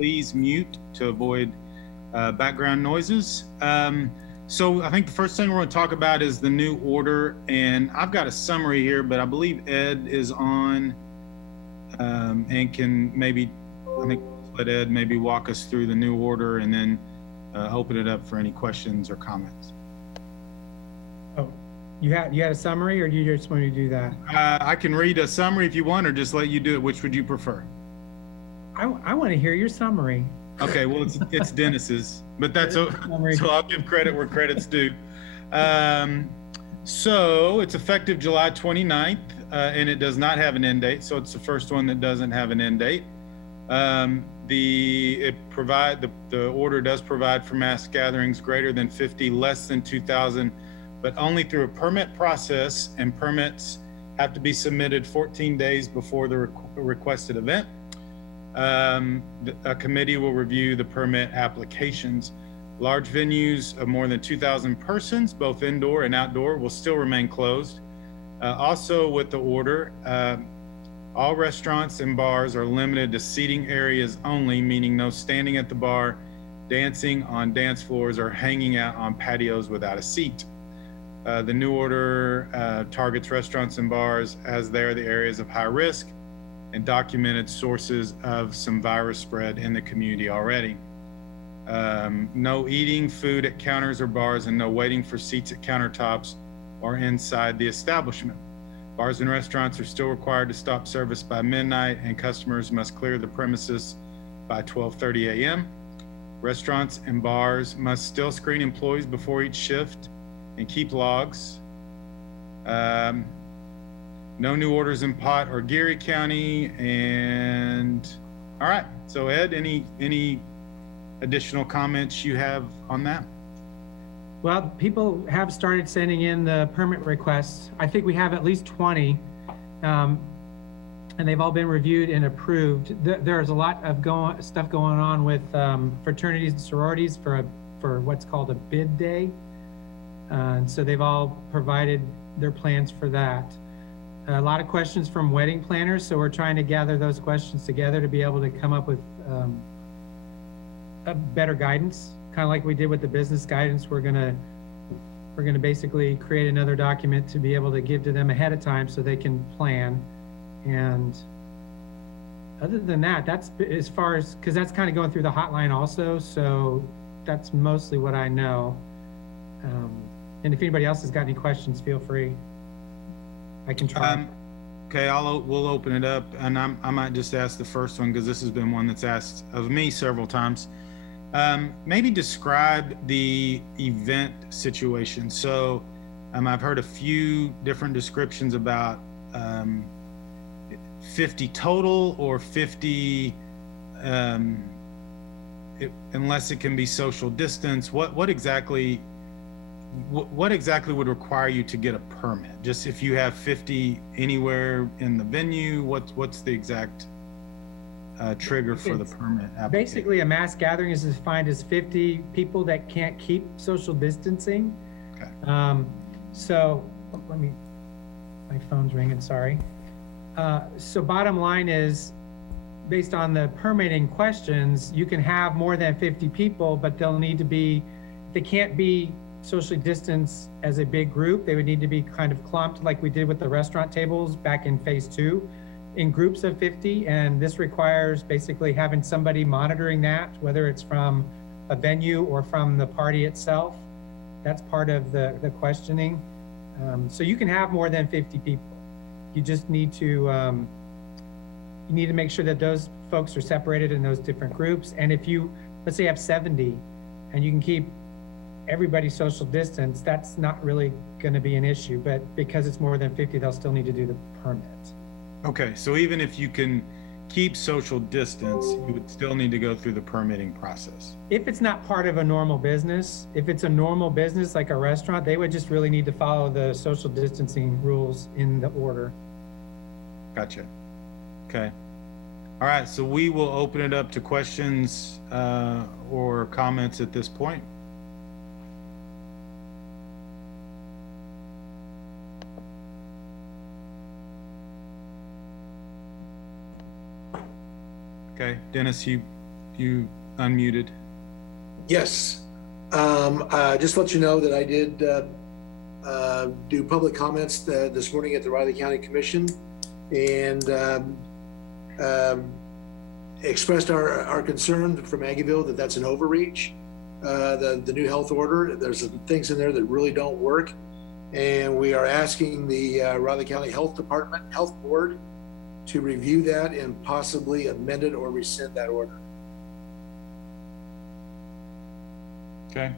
please mute to avoid background noises. So I think the first thing we're going to talk about is the new order, and I've got a summary here, but I believe Ed is on and can maybe, I think let Ed maybe walk us through the new order and then open it up for any questions or comments. Oh, you had a summary, or do you just want me to do that? I can read a summary if you want, or just let you do it. Which would you prefer? I want to hear your summary. Okay, well, it's Dennis's, but that's so I'll give credit where credit's due. So it's effective July 29th, and it does not have an end date. So it's the first one that doesn't have an end date. The order does provide for mass gatherings greater than 50, less than 2,000, but only through a permit process, and permits have to be submitted 14 days before the requested event. A committee will review the permit applications. Large venues of more than 2,000 persons, both indoor and outdoor, will still remain closed. Also with the order, all restaurants and bars are limited to seating areas only, meaning no standing at the bar, dancing on dance floors, or hanging out on patios without a seat. The new order targets restaurants and bars as they are the areas of high risk and documented sources of some virus spread in the community already. No eating food at counters or bars, and no waiting for seats at countertops or inside the establishment. Bars and restaurants are still required to stop service by midnight, and customers must clear the premises by 12:30 a.m. Restaurants and bars must still screen employees before each shift and keep logs. No new orders in Pot or Geary County. And all right, so Ed, any additional comments you have on that? Well, people have started sending in the permit requests. I think we have at least 20, and they've all been reviewed and approved. There's a lot of stuff going on with fraternities and sororities for what's called a bid day. And so they've all provided their plans for that. A lot of questions from wedding planners, so we're trying to gather those questions together to be able to come up with a better guidance, kind of like we did with the business guidance. We're gonna basically create another document to be able to give to them ahead of time so they can plan. And other than that, that's as far as, because that's kind of going through the hotline also, so that's mostly what I know. And if anybody else has got any questions, feel free. I can try. Okay, we'll open it up, and I might just ask the first one because this has been one that's asked of me several times. Maybe describe the event situation. So I've heard a few different descriptions about 50 total or 50 unless it can be social distance. What exactly would require you to get a permit? Just if you have 50 anywhere in the venue, what's the exact trigger for the permit application? Basically, a mass gathering is defined as 50 people that can't keep social distancing. Okay. So my phone's ringing, sorry. So bottom line is, based on the permitting questions, you can have more than 50 people, but they can't be socially distanced as a big group. They would need to be kind of clumped like we did with the restaurant tables back in phase 2 in groups of 50. And this requires basically having somebody monitoring that, whether it's from a venue or from the party itself. That's part of the questioning. So you can have more than 50 people. You just need to make sure that those folks are separated in those different groups. And if you, let's say you have 70 and you can keep everybody social distance, that's not really going to be an issue, but because it's more than 50, they'll still need to do the permit. Okay, so even if you can keep social distance, you would still need to go through the permitting process. If it's not part of a normal business, if it's a normal business like a restaurant, they would just really need to follow the social distancing rules in the order. Gotcha. Okay. All right, so we will open it up to questions or comments at this point. Okay, Dennis, you you unmuted. Yes. Just to let you know that I did do public comments this morning at the Riley County Commission, and expressed our concern from Aggieville that that's an overreach. The new health order, there's some things in there that really don't work, and we are asking the Riley County Health Department, Health Board, to review that and possibly amend it or rescind that order. Okay.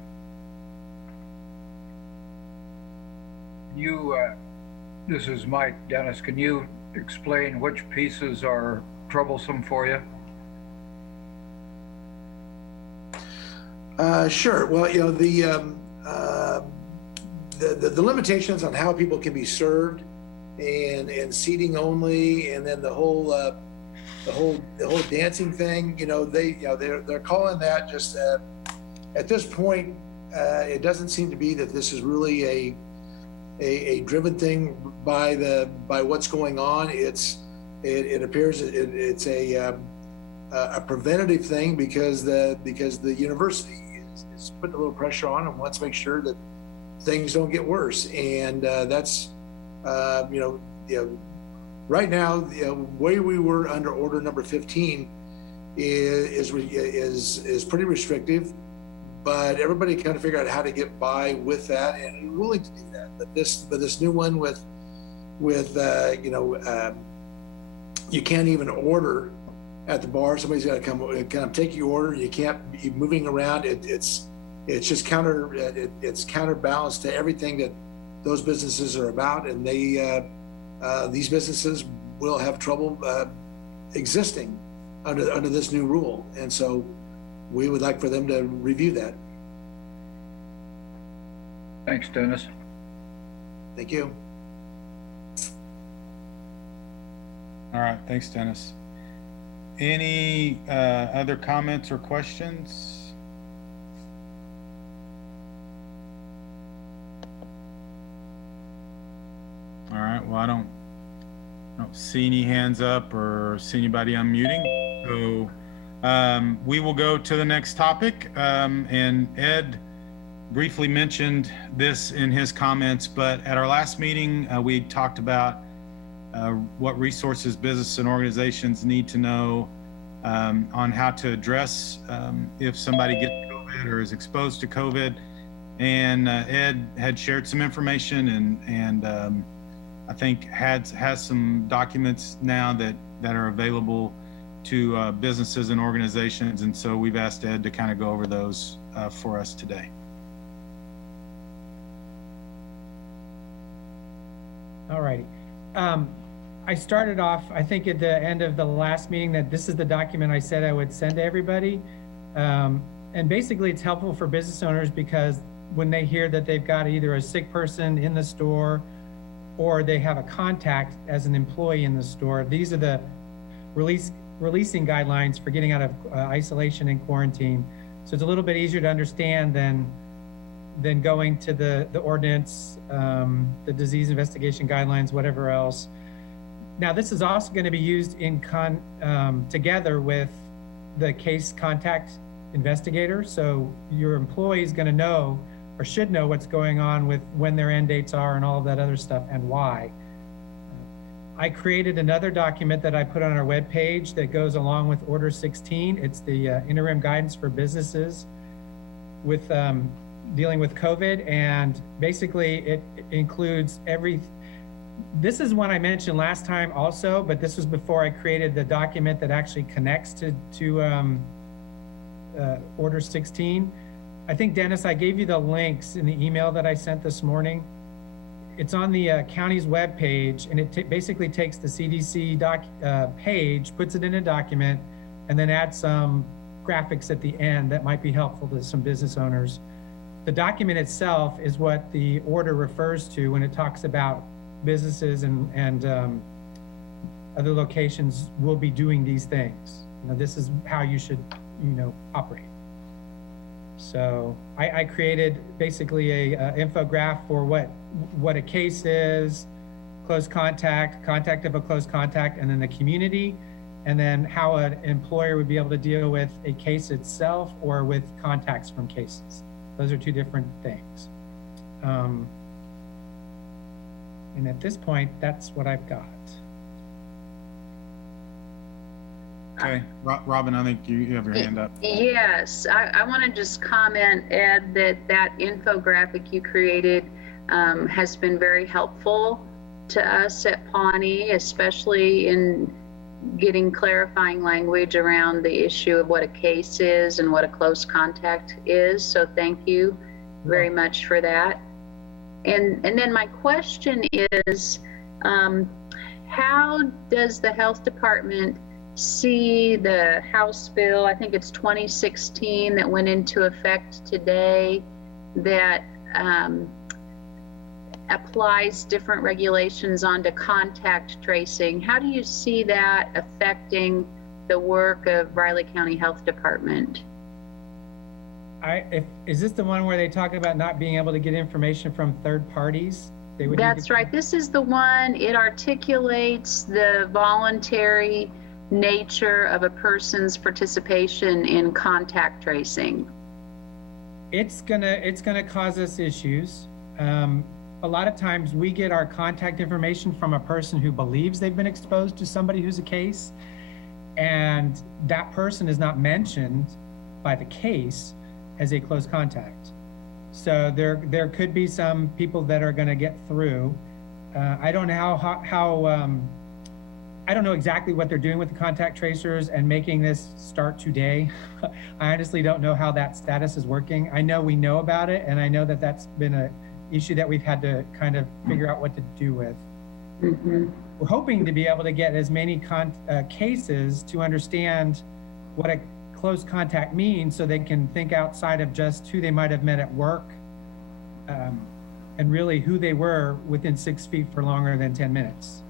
This is Mike. Dennis, can you explain which pieces are troublesome for you? Sure. Well, you know, the limitations on how people can be served, and seating only, and then the whole dancing thing. You know, they're calling that just at this point. It doesn't seem to be that this is really a driven thing by what's going on. It appears it's a preventative thing because the university is putting a little pressure on and wants to make sure that things don't get worse. And that's right now, where we were under order number 15 is pretty restrictive, but everybody kind of figured out how to get by with that and are willing to do that. But this new one with you can't even order at the bar. Somebody's got to come kind of take your order. You can't be moving around. It's just it's counterbalanced to everything that those businesses are about, and these businesses will have trouble existing under this new rule. And so we would like for them to review that. Thanks, Dennis. Thank you. All right, thanks, Dennis. Any other comments or questions? All right, well, I don't see any hands up or see anybody unmuting. So we will go to the next topic. And Ed briefly mentioned this in his comments, but at our last meeting, we talked about what resources business and organizations need to know on how to address if somebody gets COVID or is exposed to COVID. And Ed had shared some information and I think has some documents now that are available to businesses and organizations. And so we've asked Ed to kind of go over those for us today. All righty. I started off, I think at the end of the last meeting, that this is the document I said I would send to everybody. And basically it's helpful for business owners because when they hear that they've got either a sick person in the store or they have a contact as an employee in the store, these are the releasing guidelines for getting out of isolation and quarantine. So it's a little bit easier to understand than going to the ordinance, the disease investigation guidelines, whatever else. Now, this is also going to be used in together with the case contact investigator. So your employee is going to know or should know what's going on with when their end dates are and all of that other stuff and why. I created another document that I put on our webpage that goes along with Order 16. It's the interim guidance for businesses with dealing with COVID, and basically it includes this is one I mentioned last time also, but this was before I created the document that actually connects to Order 16. I think, Dennis, I gave you the links in the email that I sent this morning. It's on the county's webpage, and it basically takes the CDC page, puts it in a document, and then adds some graphics at the end that might be helpful to some business owners. The document itself is what the order refers to when it talks about businesses and other locations will be doing these things. This is how you should, operate. So I created basically a infographic for what a case is, close contact of a close contact, and then the community. and then how an employer would be able to deal with a case itself or with contacts from cases. Those are two different things. And at this point, that's what I've got. Okay, Robin, I think you have your hand up. Yes, I want to just comment, Ed, that infographic you created has been very helpful to us at Pawnee, especially in getting clarifying language around the issue of what a case is and what a close contact is. So thank you very much for that. And then my question is, how does the health department see the House bill, I think it's 2016, that went into effect today, that applies different regulations onto contact tracing? How do you see that affecting the work of Riley County Health Department? Is this the one where they talk about not being able to get information from third parties? That's right. This is the one. It articulates the voluntary nature of a person's participation in contact tracing. It's gonna cause us issues. A lot of times we get our contact information from a person who believes they've been exposed to somebody who's a case, and that person is not mentioned by the case as a close contact. So there could be some people that are going to get through. I don't know I don't know exactly what they're doing with the contact tracers and making this start today. I honestly don't know how that status is working. I know we know about it, and I know that that's been an issue that we've had to kind of figure out what to do with. Mm-hmm. We're hoping to be able to get as many cases to understand what a close contact means, so they can think outside of just who they might have met at work, and really who they were within 6 feet for longer than 10 minutes.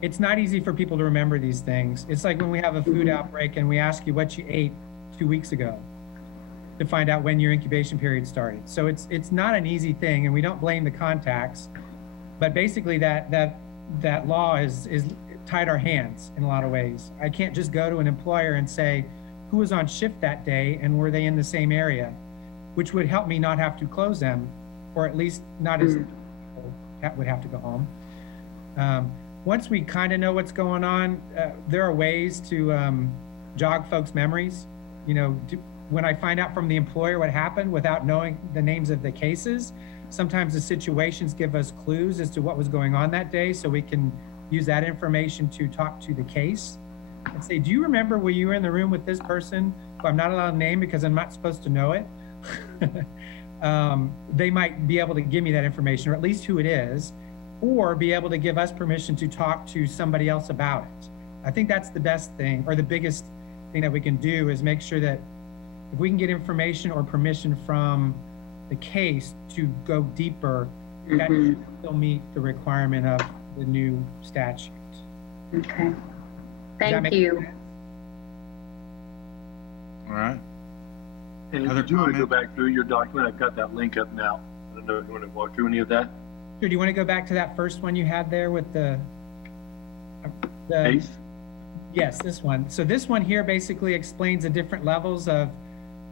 It's not easy for people to remember these things. It's like when we have a food outbreak and we ask you what you ate 2 weeks ago to find out when your incubation period started. So it's not an easy thing, and we don't blame the contacts, but basically that law is tied our hands in a lot of ways. I can't just go to an employer and say, who was on shift that day and were they in the same area, which would help me not have to close them, or at least not as that would have to go home. Once we kind of know what's going on, there are ways to jog folks' memories. You know, when I find out from the employer what happened without knowing the names of the cases, sometimes the situations give us clues as to what was going on that day, so we can use that information to talk to the case and say, do you remember when you were in the room with this person who I'm not allowed to name because I'm not supposed to know it? They might be able to give me that information, or at least who it is, or be able to give us permission to talk to somebody else about it. I think that's the best thing, or the biggest thing that we can do, is make sure that if we can get information or permission from the case to go deeper, that should still meet the requirement of the new statute. Okay. Thank you. Sense? All right. And if you want to go back through your document, I've got that link up now. I don't know if you want to walk through any of that. Sure. Do you want to go back to that first one you had there with the Case? Yes, this one. So this one here basically explains the different levels of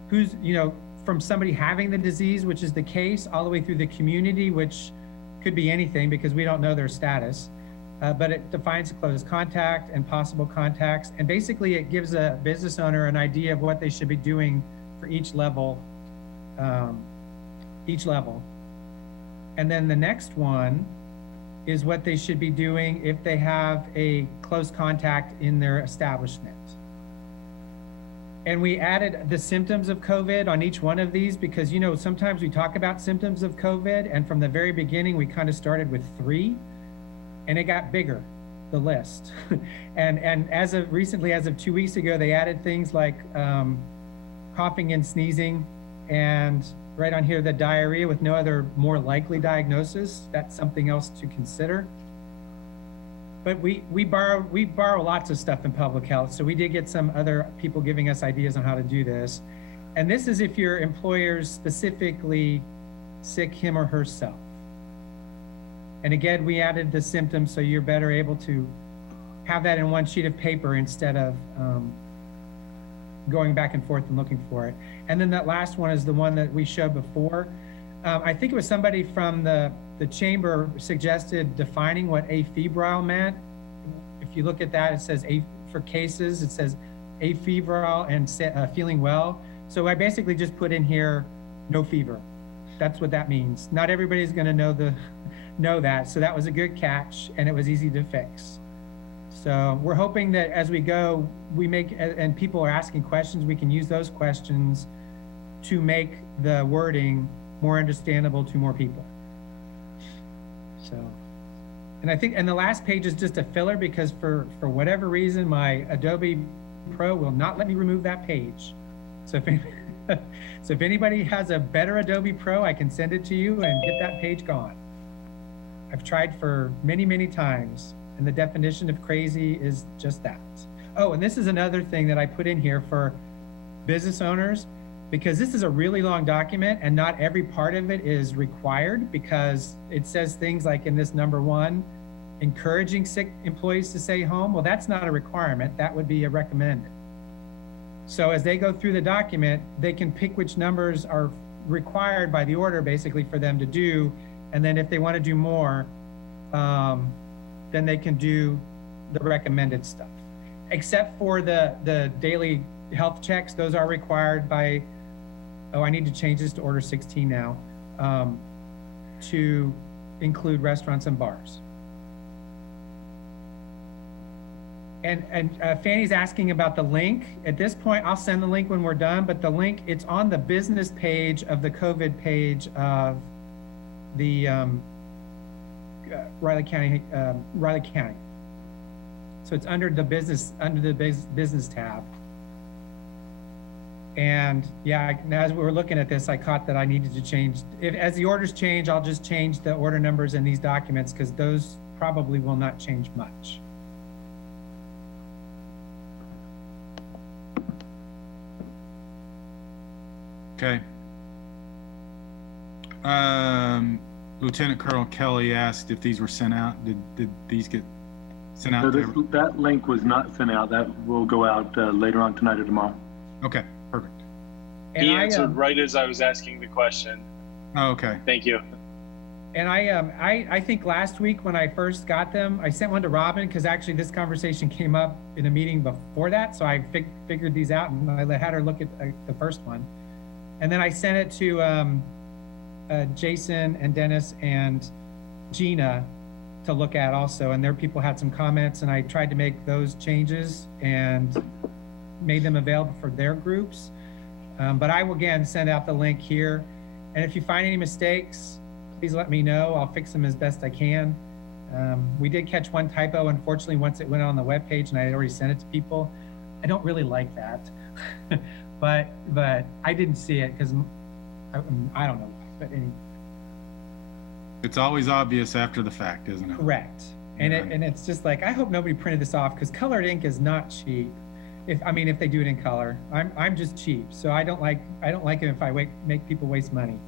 who's, you know, from somebody having the disease, which is the case, all the way through the community, which could be anything because we don't know their status. But it defines close contact and possible contacts. And basically it gives a business owner an idea of what they should be doing for each level. And then the next one is what they should be doing if they have a close contact in their establishment. And we added the symptoms of COVID on each one of these because, you know, sometimes we talk about symptoms of COVID, and from the very beginning, we kind of started with 3, and it got bigger, the list. and as of recently, as of 2 weeks ago, they added things like coughing and sneezing, and right on here, the diarrhea with no other more likely diagnosis. That's something else to consider. But we borrow lots of stuff in public health. So we did get some other people giving us ideas on how to do this. And this is if your employer's specifically sick, him or herself. And again, we added the symptoms so you're better able to have that in one sheet of paper instead of going back and forth and looking for it. And then that last one is the one that we showed before. I think it was somebody from the chamber suggested defining what afebrile meant. If you look at that, it says for cases, it says afebrile and feeling well. So I basically just put in here no fever. That's what that means. Not everybody's going to know that. So that was a good catch, and it was easy to fix. So we're hoping that as we go, and people are asking questions, we can use those questions to make the wording more understandable to more people. So, and I think, and the last page is just a filler because for whatever reason, my Adobe Pro will not let me remove that page. So if anybody has a better Adobe Pro, I can send it to you and get that page gone. I've tried for many, many times, and the definition of crazy is just that. Oh, and this is another thing that I put in here for business owners, because this is a really long document and not every part of it is required, because it says things like in this number 1, encouraging sick employees to stay home. Well, that's not a requirement. That would be a recommended. So as they go through the document, they can pick which numbers are required by the order basically for them to do. And then if they want to do more, then they can do the recommended stuff. Except for the daily health checks, those are required by, oh, I need to change this to order 16 now, to include restaurants and bars. And Fanny's asking about the link. At this point, I'll send the link when we're done, but the link, it's on the business page of the COVID page of the Riley County. So it's under the business tab. And yeah, as we were looking at this, I caught that I needed to change. As the orders change, I'll just change the order numbers in these documents because those probably will not change much. Okay. Lieutenant Colonel Kelly asked if these were sent out. Did these get sent out? So that link was not sent out. That will go out later on tonight or tomorrow. Okay, perfect. And he answered right as I was asking the question. Oh, okay. Thank you. And I think last week when I first got them, I sent one to Robin because actually this conversation came up in a meeting before that. So I figured these out and I had her look at the first one. And then I sent it to Jason and Dennis and Gina to look at also. And their people had some comments and I tried to make those changes and made them available for their groups. But I will again send out the link here. And if you find any mistakes, please let me know. I'll fix them as best I can. We did catch one typo, unfortunately, once it went on the webpage and I had already sent it to people. I don't really like that. But I didn't see it because I don't know why, but anyway. It's always obvious after the fact, isn't it? Correct. And it's just like, I hope nobody printed this off because colored ink is not cheap. If they do it in color, I'm just cheap. So I don't like it if I make people waste money.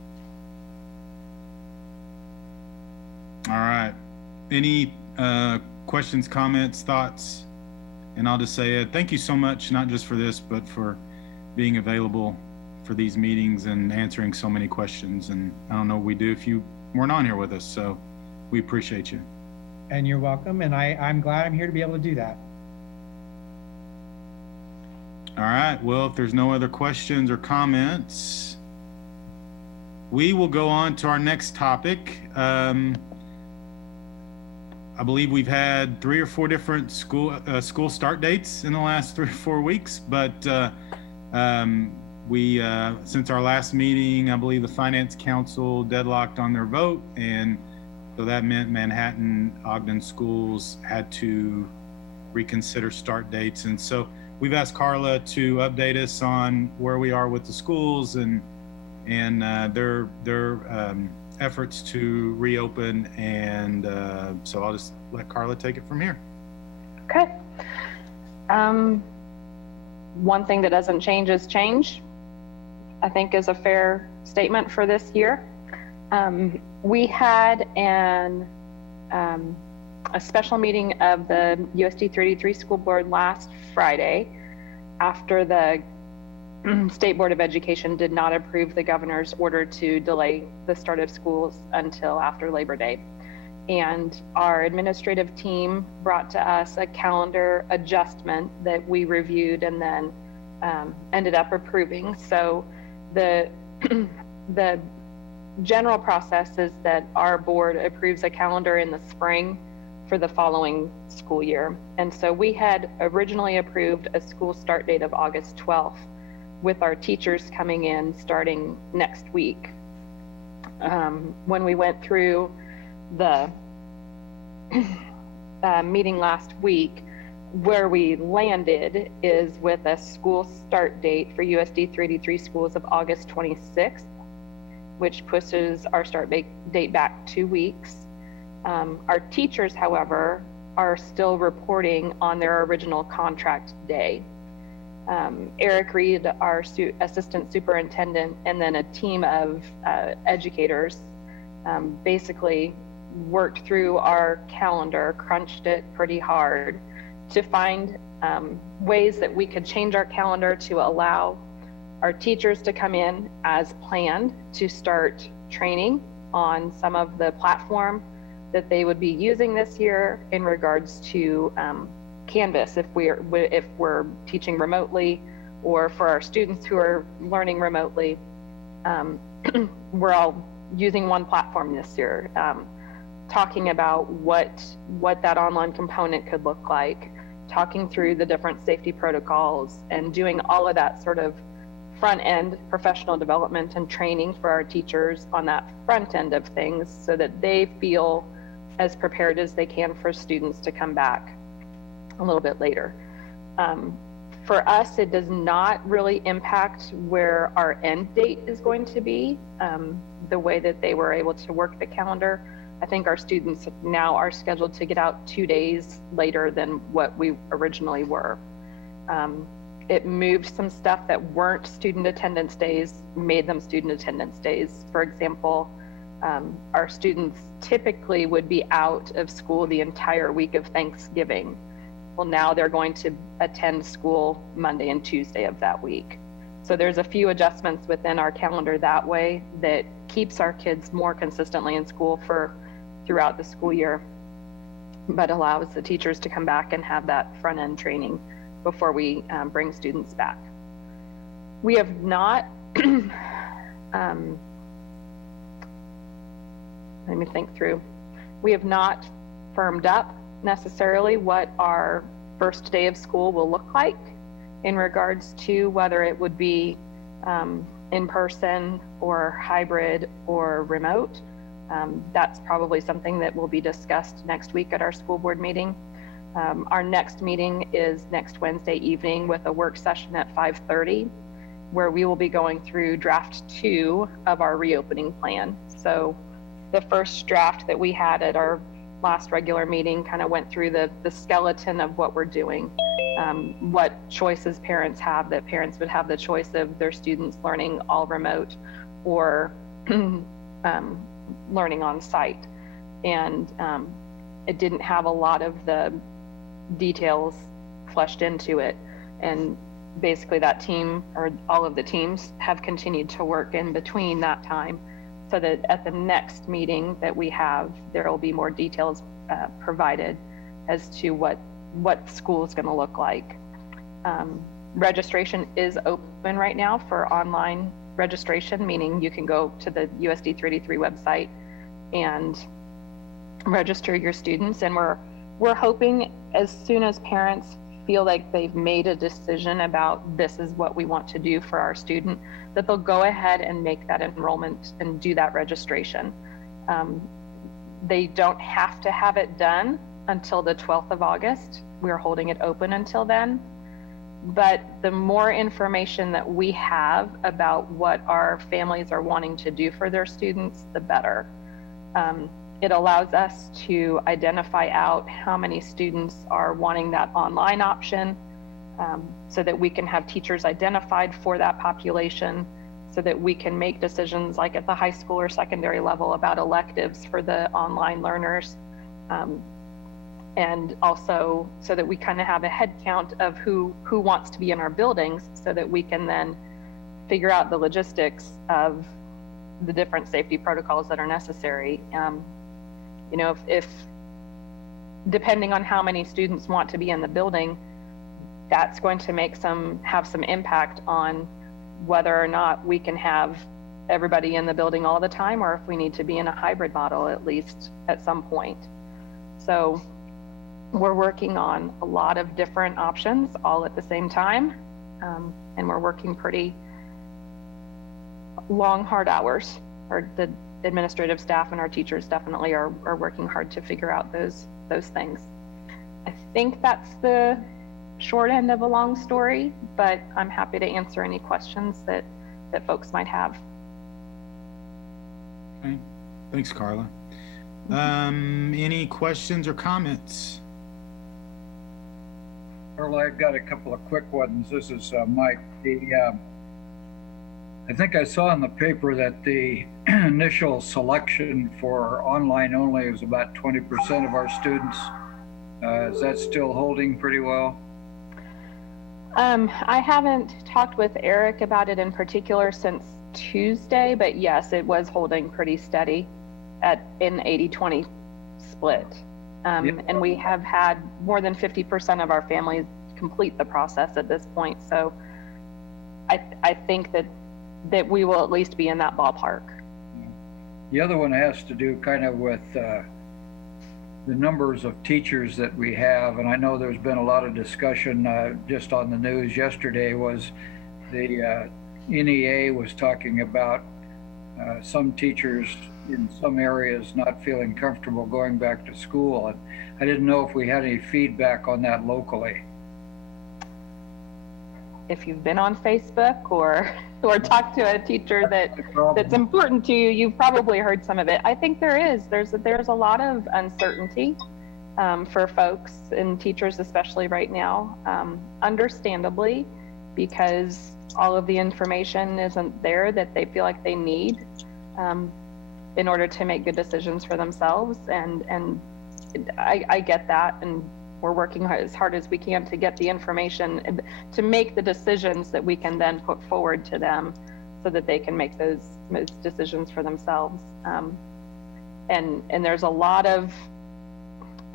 All right. Any questions, comments, thoughts? And I'll just say thank you so much, not just for this, but for being available for these meetings and answering so many questions. And I don't know what we do if you weren't on here with us. So we appreciate you. And you're welcome. And I'm glad I'm here to be able to do that. All right. Well, if there's no other questions or comments, we will go on to our next topic. I believe we've had 3 or 4 different school start dates in the last 3 or 4 weeks, but we since our last meeting, I believe the Finance Council deadlocked on their vote, and so that meant Manhattan Ogden schools had to reconsider start dates. And so we've asked Carla to update us on where we are with the schools and their efforts to reopen. And so I'll just let Carla take it from here. Okay. One thing that doesn't change is change, I think is a fair statement for this year. We had a special meeting of the USD 383 school board last Friday after the State Board of Education did not approve the governor's order to delay the start of schools until after Labor Day. And our administrative team brought to us a calendar adjustment that we reviewed and then ended up approving. So the general process is that our board approves a calendar in the spring for the following school year. And so we had originally approved a school start date of August 12th with our teachers coming in starting next week. When we went through the meeting last week, where we landed is with a school start date for USD 383 schools of August 26th, which pushes our start date back 2 weeks. Our teachers, however, are still reporting on their original contract day. Eric Reed, our assistant superintendent, and then a team of educators basically worked through our calendar, crunched it pretty hard to find ways that we could change our calendar to allow our teachers to come in as planned to start training on some of the platform that they would be using this year in regards to Canvas if we're teaching remotely, or for our students who are learning remotely. We're all using one platform this year, talking about what that online component could look like, talking through the different safety protocols, and doing all of that sort of front end professional development and training for our teachers on that front end of things so that they feel as prepared as they can for students to come back a little bit later. For us, it does not really impact where our end date is going to be, the way that they were able to work the calendar. I think our students now are scheduled to get out 2 days later than what we originally were. It moved some stuff that weren't student attendance days, made them student attendance days. For example, our students typically would be out of school the entire week of Thanksgiving. Well, now they're going to attend school Monday and Tuesday of that week. So there's a few adjustments within our calendar that way that keeps our kids more consistently in school throughout the school year, but allows the teachers to come back and have that front end training before we bring students back. We have not, let me think through. We have not firmed up necessarily what our first day of school will look like in regards to whether it would be in person or hybrid or remote. That's probably something that will be discussed next week at our school board meeting. Our next meeting is next Wednesday evening with a work session at 5:30, where we will be going through draft 2 of our reopening plan. So the first draft that we had at our last regular meeting kind of went through the skeleton of what we're doing, what choices parents have, that parents would have the choice of their students learning all remote or learning on site. And it didn't have a lot of the details fleshed into it. And basically that team, or all of the teams, have continued to work in between that time, so that at the next meeting that we have, there will be more details provided as to what school is going to look like. Registration is open right now for online registration, meaning you can go to the USD 383 website and register your students. And we're hoping as soon as parents feel like they've made a decision about this is what we want to do for our student, that they'll go ahead and make that enrollment and do that registration. They don't have to have it done until the 12th of August. We're holding it open until then. But the more information that we have about what our families are wanting to do for their students, the better. It allows us to identify out how many students are wanting that online option, so that we can have teachers identified for that population, so that we can make decisions like at the high school or secondary level about electives for the online learners. and also so that we kind of have a head count of who wants to be in our buildings, so that we can then figure out the logistics of the different safety protocols that are necessary. You know, if depending on how many students want to be in the building, that's going to have some impact on whether or not we can have everybody in the building all the time, or if we need to be in a hybrid model at least at some point. So we're working on a lot of different options all at the same time, and we're working pretty long, hard hours. Or the administrative staff and our teachers definitely are working hard to figure out those things. I think that's the short end of a long story, but I'm happy to answer any questions that folks might have. Okay, thanks, Carla. Any questions or comments? Carla, I've got a couple of quick ones. This is Mike. I think I saw in the paper that the initial selection for online only was about 20% of our students. Is that still holding pretty well? I haven't talked with Eric about it in particular since Tuesday, but yes, it was holding pretty steady in 80-20 split. And we have had more than 50% of our families complete the process at this point. So I think that we will at least be in that ballpark. The other one has to do kind of with the numbers of teachers that we have, and I know there's been a lot of discussion just on the news yesterday. Was the NEA was talking about some teachers in some areas not feeling comfortable going back to school, and I didn't know if we had any feedback on that locally. If you've been on Facebook or talked to a teacher that's important to you, you've probably heard some of it. I think there's a lot of uncertainty for folks and teachers, especially right now, understandably, because all of the information isn't there that they feel like they need in order to make good decisions for themselves. And I get that, and we're working as hard as we can to get the information to make the decisions that we can then put forward to them so that they can make those decisions for themselves. And there's a lot of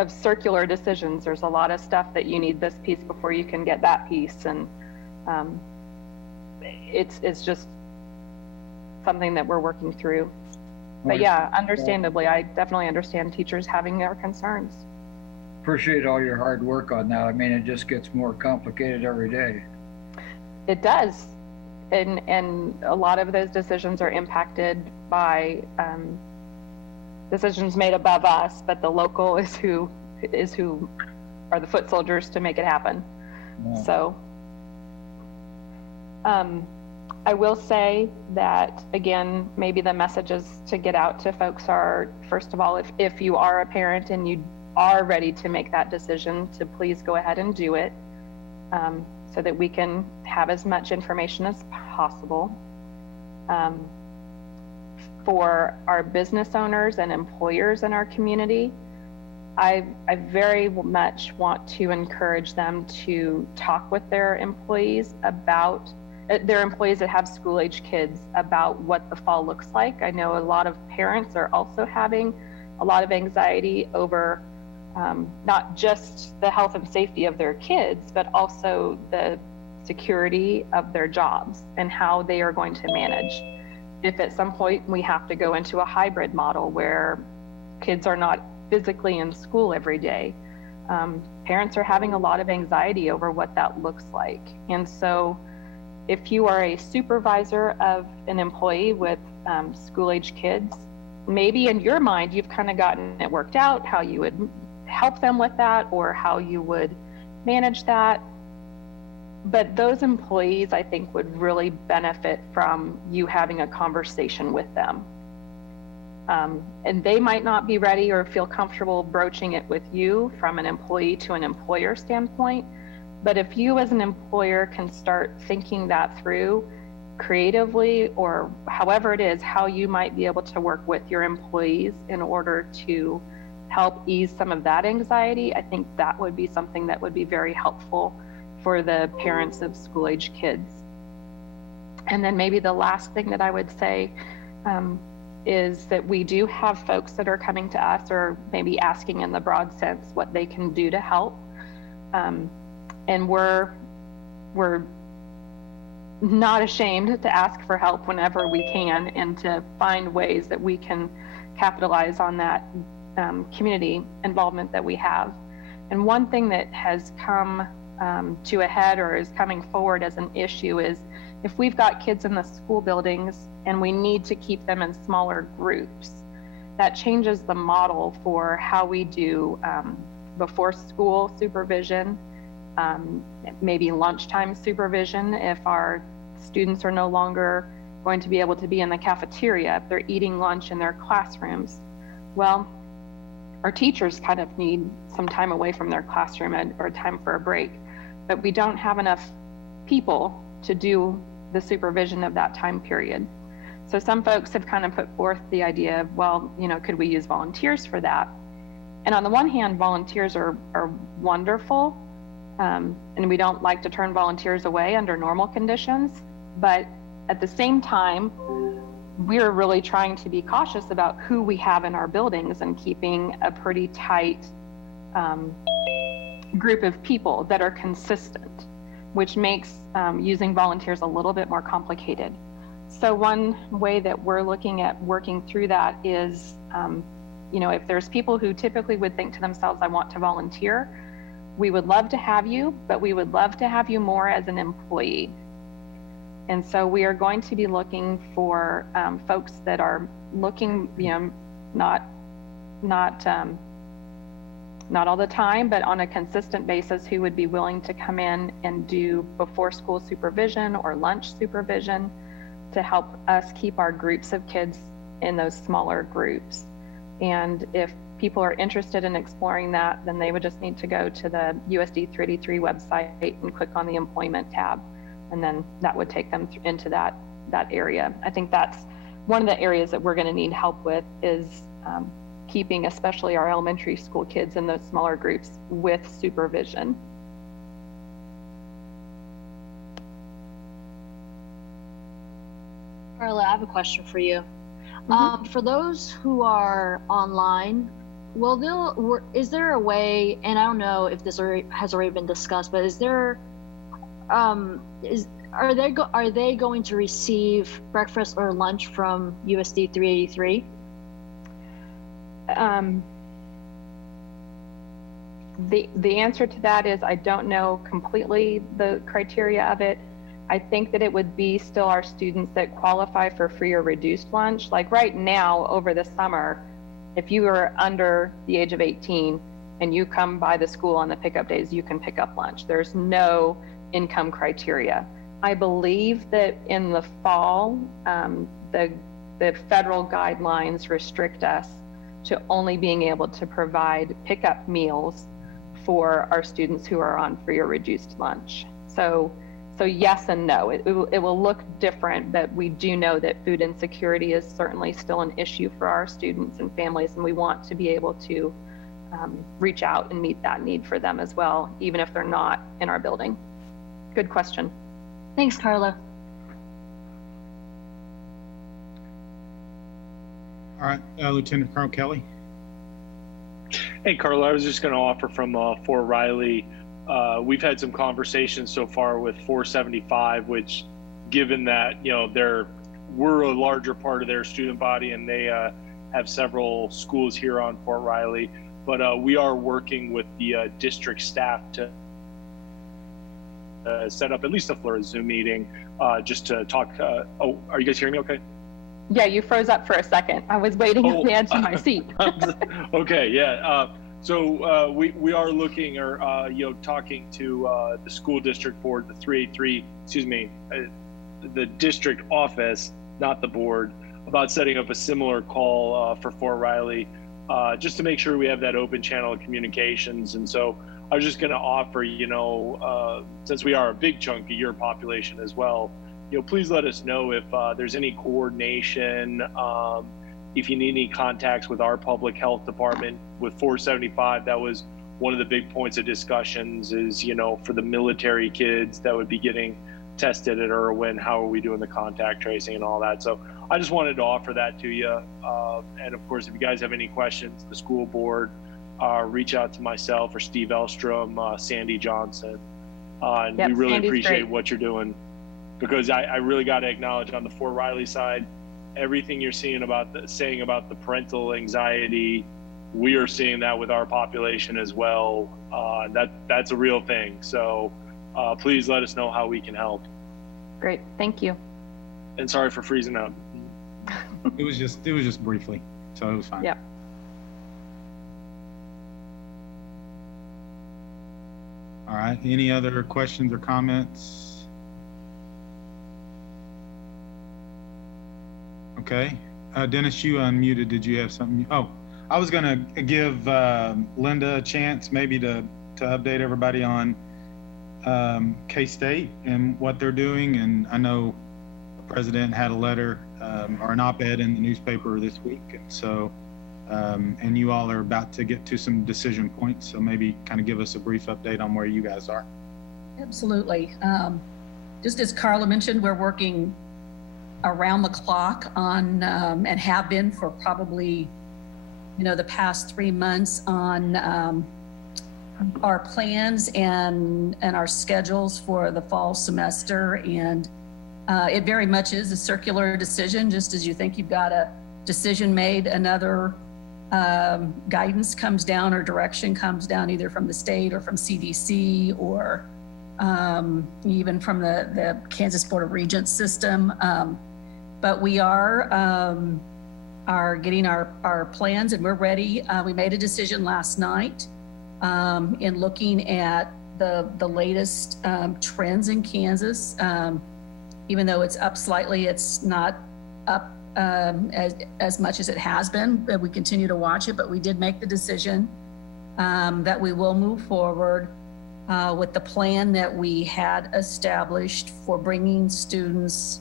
circular decisions. There's a lot of stuff that you need this piece before you can get that piece. And it's just something that we're working through. But yeah, understandably, I definitely understand teachers having their concerns. Appreciate all your hard work on that. I mean, it just gets more complicated every day. It does. And a lot of those decisions are impacted by decisions made above us, but the local is who are the foot soldiers to make it happen. Yeah. So I will say that, again, maybe the messages to get out to folks are, first of all, if you are a parent and you are ready to make that decision, to please go ahead and do it, so that we can have as much information as possible. For our business owners and employers in our community, I very much want to encourage them to talk with their employees that have school-age kids about what the fall looks like. I know a lot of parents are also having a lot of anxiety over not just the health and safety of their kids, but also the security of their jobs and how they are going to manage. If at some point we have to go into a hybrid model where kids are not physically in school every day, parents are having a lot of anxiety over what that looks like. And so if you are a supervisor of an employee with school-age kids, maybe in your mind you've kind of gotten it worked out how you would help them with that or how you would manage that. But those employees, I think, would really benefit from you having a conversation with them. And they might not be ready or feel comfortable broaching it with you from an employee to an employer standpoint. But if you as an employer can start thinking that through creatively, or however it is, how you might be able to work with your employees in order to help ease some of that anxiety, I think that would be something that would be very helpful for the parents of school-age kids. And then maybe the last thing that I would say is that we do have folks that are coming to us, or maybe asking in the broad sense what they can do to help. And we're not ashamed to ask for help whenever we can, and to find ways that we can capitalize on that community involvement that we have. And one thing that has come to a head, or is coming forward as an issue, is if we've got kids in the school buildings and we need to keep them in smaller groups, that changes the model for how we do before school supervision, maybe lunchtime supervision if our students are no longer going to be able to be in the cafeteria, if they're eating lunch in their classrooms. Well, our teachers kind of need some time away from their classroom or time for a break, but we don't have enough people to do the supervision of that time period. So some folks have kind of put forth the idea of, well, you know, could we use volunteers for that? And on the one hand, volunteers are wonderful, and we don't like to turn volunteers away under normal conditions, but at the same time, we're really trying to be cautious about who we have in our buildings and keeping a pretty tight group of people that are consistent, which makes using volunteers a little bit more complicated. So one way that we're looking at working through that is, you know, if there's people who typically would think to themselves, I want to volunteer, we would love to have you, but we would love to have you more as an employee. And so we are going to be looking for folks that are looking, you know, not all the time, but on a consistent basis, who would be willing to come in and do before school supervision or lunch supervision to help us keep our groups of kids in those smaller groups. And if people are interested in exploring that, then they would just need to go to the USD 383 website and click on the employment tab. And then that would take them into that area. I think that's one of the areas that we're going to need help with, is keeping especially our elementary school kids in those smaller groups with supervision. Carla, I have a question for you. For those who are online, is there a way, and I don't know if this has already been discussed, but is there, are they going to receive breakfast or lunch from USD 383? The answer to that is I don't know completely the criteria of it. I think that it would be still our students that qualify for free or reduced lunch. Like right now over the summer, if you are under the age of 18 and you come by the school on the pickup days, you can pick up lunch. There's no income criteria. I believe that in the fall, the federal guidelines restrict us to only being able to provide pickup meals for our students who are on free or reduced lunch. So yes and no. It will look different, but we do know that food insecurity is certainly still an issue for our students and families, and we want to be able to reach out and meet that need for them as well, even if they're not in our building. Good question. Thanks, Carla. All right, Lieutenant Colonel Kelly. Hey, Carla, I was just going to offer from Fort Riley. We've had some conversations so far with 475, which, given that, you know, we're a larger part of their student body, and they have several schools here on Fort Riley, but we are working with the district staff to set up at least for a Zoom meeting just to talk. Oh, are you guys hearing me okay? Yeah, you froze up for a second. I was waiting at the edge of my seat. Okay, yeah. So we are looking, or talking to the school district board, the 383, the district office, not the board, about setting up a similar call for Fort Riley, just to make sure we have that open channel of communications. And so I was just going to offer, since we are a big chunk of your population as well, please let us know if there's any coordination, if you need any contacts with our public health department with 475, that was one of the big points of discussions is, for the military kids that would be getting tested at Irwin, how are we doing the contact tracing and all that? So I just wanted to offer that to you. And of course, if you guys have any questions, the school board, reach out to myself or Steve Elstrom, Sandy Johnson. And we really Sandy's appreciate great. what you're doing, because I really got to acknowledge on the Fort Riley side, everything you're saying about the parental anxiety, we are seeing that with our population as well. That's a real thing. So please let us know how we can help. Great, thank you. And sorry for freezing up. It was just briefly, so it was fine. Yep. All right, any other questions or comments? Okay, Dennis, you unmuted. Did you have something? Oh, I was gonna give Linda a chance maybe to update everybody on K-State and what they're doing. And I know the president had a letter or an op-ed in the newspaper this week. And so, and you all are about to get to some decision points. So maybe kind of give us a brief update on where you guys are. Absolutely. Just as Carla mentioned, we're working around the clock on, and have been for probably, the past 3 months on our plans and our schedules for the fall semester. And it very much is a circular decision. Just as you think you've got a decision made, another guidance comes down or direction comes down either from the state or from CDC or even from the Kansas Board of Regents system. But we are getting our plans and we're ready. We made a decision last night in looking at the latest trends in Kansas. Even though it's up slightly, it's not up as much as it has been. We continue to watch it, but we did make the decision that we will move forward with the plan that we had established for bringing students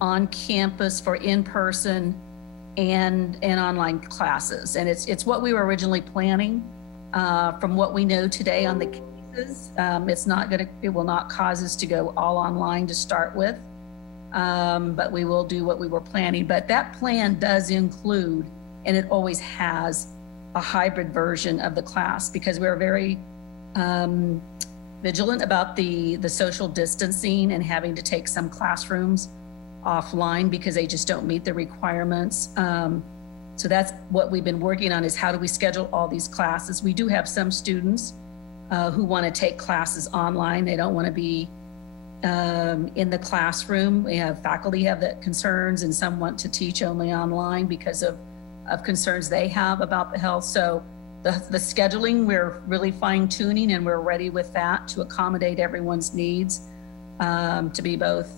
on campus for in-person and online classes. And it's what we were originally planning. From what we know today on the cases, it will not cause us to go all online to start with. But we will do what we were planning. But that plan does include, and it always has, a hybrid version of the class, because we're very vigilant about the social distancing and having to take some classrooms offline because they just don't meet the requirements. So that's what we've been working on, is how do we schedule all these classes. We do have some students who want to take classes online. They don't want to be in the classroom. We have faculty have that concerns, and some want to teach only online because of concerns they have about the health. So the scheduling, we're really fine tuning, and we're ready with that to accommodate everyone's needs, to be both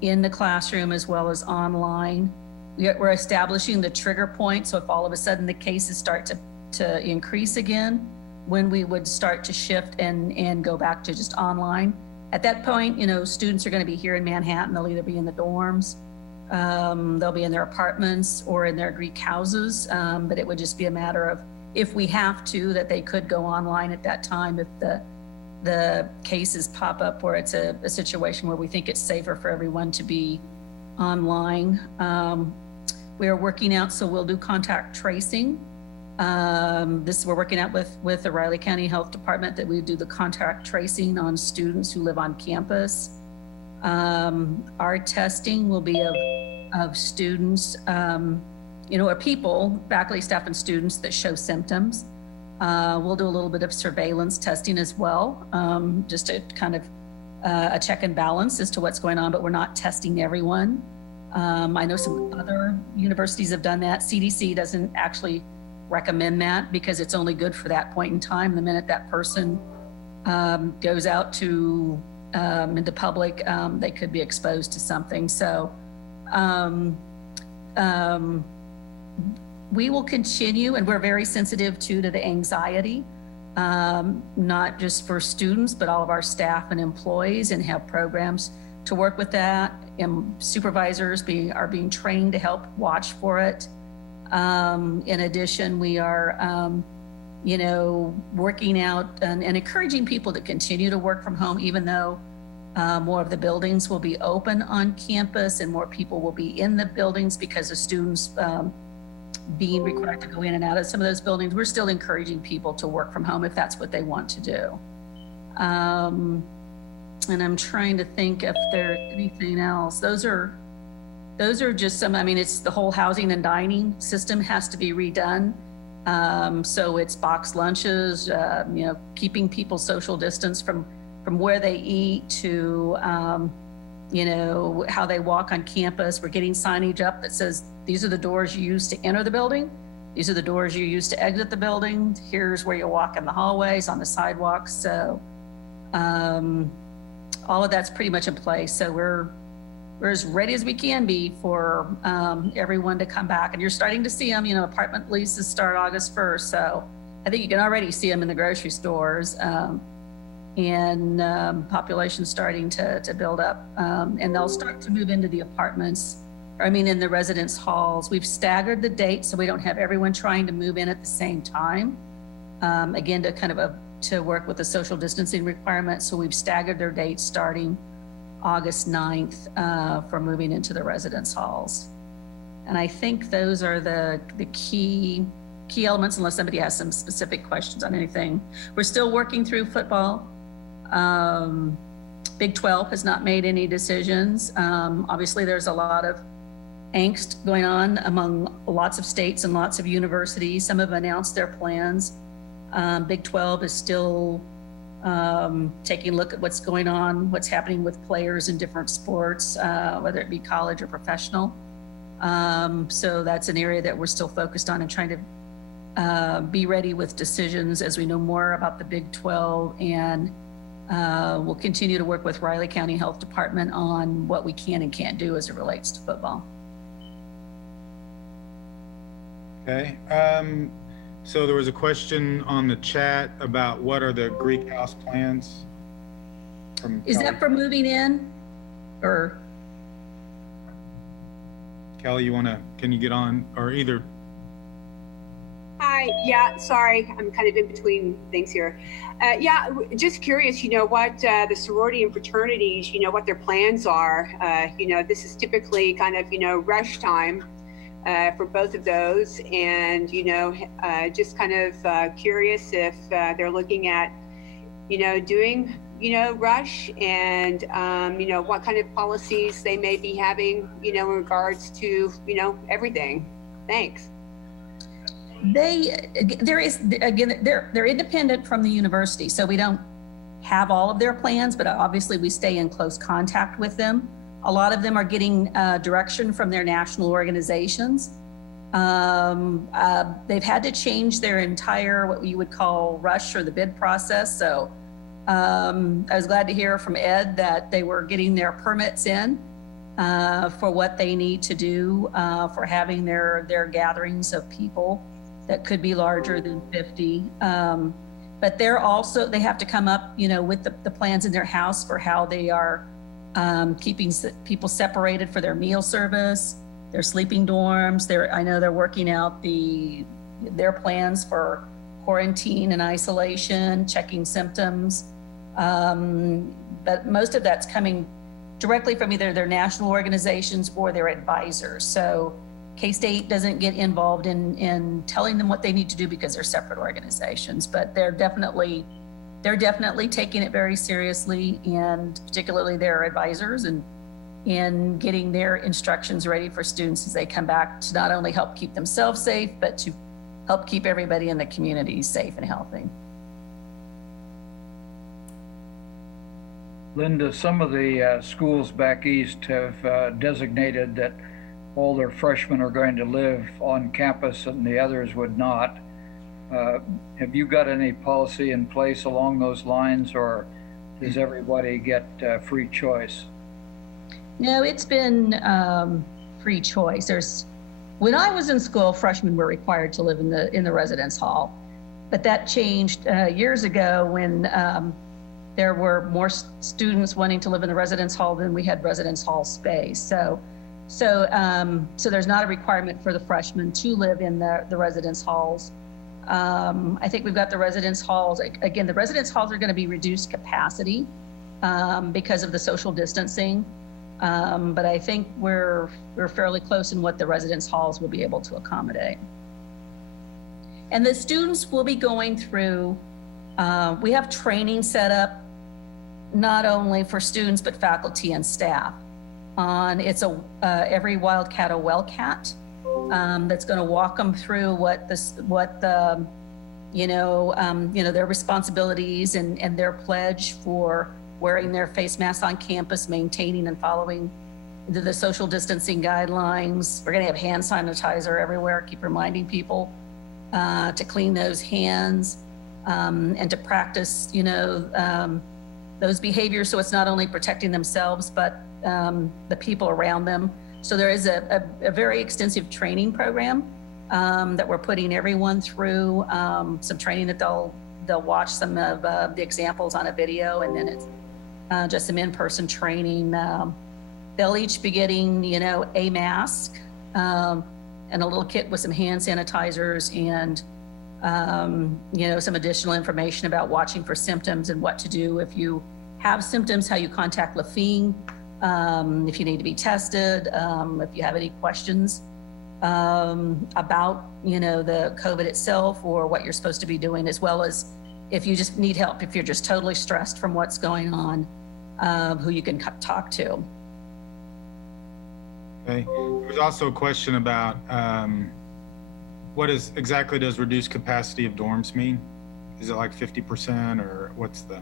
in the classroom as well as online. We're establishing the trigger point. So if all of a sudden the cases start to increase again, when we would start to shift and go back to just online. At that point, students are going to be here in Manhattan. They'll either be in the dorms, they'll be in their apartments or in their Greek houses. But it would just be a matter of, if we have to, that they could go online at that time if the cases pop up where it's a situation where we think it's safer for everyone to be online. We are working out, so we'll do contact tracing. We're working out with the Riley County Health Department that we do the contact tracing on students who live on campus. Our testing will be of students, or people, faculty, staff, and students that show symptoms. We'll do a little bit of surveillance testing as well, just to kind of a check and balance as to what's going on, but we're not testing everyone. I know some other universities have done that. CDC doesn't actually recommend that because it's only good for that point in time. The minute that person goes out into public, they could be exposed to something. So we will continue, and we're very sensitive to the anxiety, not just for students, but all of our staff and employees, and have programs to work with that. And supervisors are being trained to help watch for it. In addition, we are, working out and encouraging people to continue to work from home, even though more of the buildings will be open on campus and more people will be in the buildings because of students being required to go in and out of some of those buildings. We're still encouraging people to work from home if that's what they want to do. And I'm trying to think if there's anything else. Those are just some, it's the whole housing and dining system has to be redone. So it's box lunches, keeping people social distance from where they eat to, how they walk on campus. We're getting signage up that says, these are the doors you use to enter the building. These are the doors you use to exit the building. Here's where you walk in the hallways, on the sidewalks. So all of that's pretty much in place. So we're as ready as we can be for everyone to come back. And you're starting to see them, apartment leases start August 1st. So I think you can already see them in the grocery stores and population starting to build up. And they'll start to move into the apartments, in the residence halls. We've staggered the dates so we don't have everyone trying to move in at the same time. Again, to kind of to work with the social distancing requirements. So we've staggered their dates starting August 9th for moving into the residence halls. And I think those are the key elements, unless somebody has some specific questions on anything. We're still working through football. Big 12 has not made any decisions. Obviously, there's a lot of angst going on among lots of states and lots of universities. Some have announced their plans. Big 12 is still taking a look at what's going on, what's happening with players in different sports, whether it be college or professional. So that's an area that we're still focused on and trying to be ready with decisions as we know more about the Big 12. And we'll continue to work with Riley County Health Department on what we can and can't do as it relates to football. Okay. So there was a question on the chat about what are the Greek house plans? Is that for moving in or? Kelly, can you get on or either? Hi, yeah, sorry, I'm kind of in between things here. Just curious, what the sorority and fraternities, what their plans are. This is typically kind of, rush time for both of those. And, just kind of curious if they're looking at, doing, rush and, what kind of policies they may be having, in regards to, everything. Thanks. They're independent from the university, so we don't have all of their plans, but obviously we stay in close contact with them. A lot of them are getting direction from their national organizations. They've had to change their entire, what you would call rush or the bid process. So I was glad to hear from Ed that they were getting their permits in for what they need to do for having their gatherings of people that could be larger than 50. But they have to come up, with the plans in their house for how they are keeping people separated for their meal service, their sleeping dorms. I know they're working out their plans for quarantine and isolation, checking symptoms. But most of that's coming directly from either their national organizations or their advisors. So K-State doesn't get involved in telling them what they need to do because they're separate organizations, but they're definitely taking it very seriously, and particularly their advisors and getting their instructions ready for students as they come back to not only help keep themselves safe, but to help keep everybody in the community safe and healthy. Linda, some of the schools back east have designated that all their freshmen are going to live on campus and the others would not. Have you got any policy in place along those lines, or does everybody get free choice? No, it's been free choice. When I was in school, freshmen were required to live in the residence hall, but that changed years ago when there were more students wanting to live in the residence hall than we had residence hall space. So So, so there's not a requirement for the freshmen to live in the residence halls. I think we've got the residence halls. Again, the residence halls are going to be reduced capacity because of the social distancing. But I think we're fairly close in what the residence halls will be able to accommodate. And the students will be going through, we have training set up not only for students, but faculty and staff on, it's every Wildcat a Wellcat, that's going to walk them through what the their responsibilities and their pledge for wearing their face masks on campus, maintaining and following the social distancing guidelines. We're going to have hand sanitizer everywhere. Keep reminding people to clean those hands and to practice, those behaviors. So it's not only protecting themselves, but the people around them. So there is a very extensive training program that we're putting everyone through, some training that they'll watch some of the examples on a video, and then it's just some in-person training. They'll each be getting, a mask and a little kit with some hand sanitizers and, some additional information about watching for symptoms and what to do if you have symptoms, how you contact LaFing, if you need to be tested, if you have any questions about, the COVID itself or what you're supposed to be doing, as well as if you just need help, if you're just totally stressed from what's going on, who you can talk to. Okay. There's also a question about what exactly does reduced capacity of dorms mean? Is it like 50% or what's the?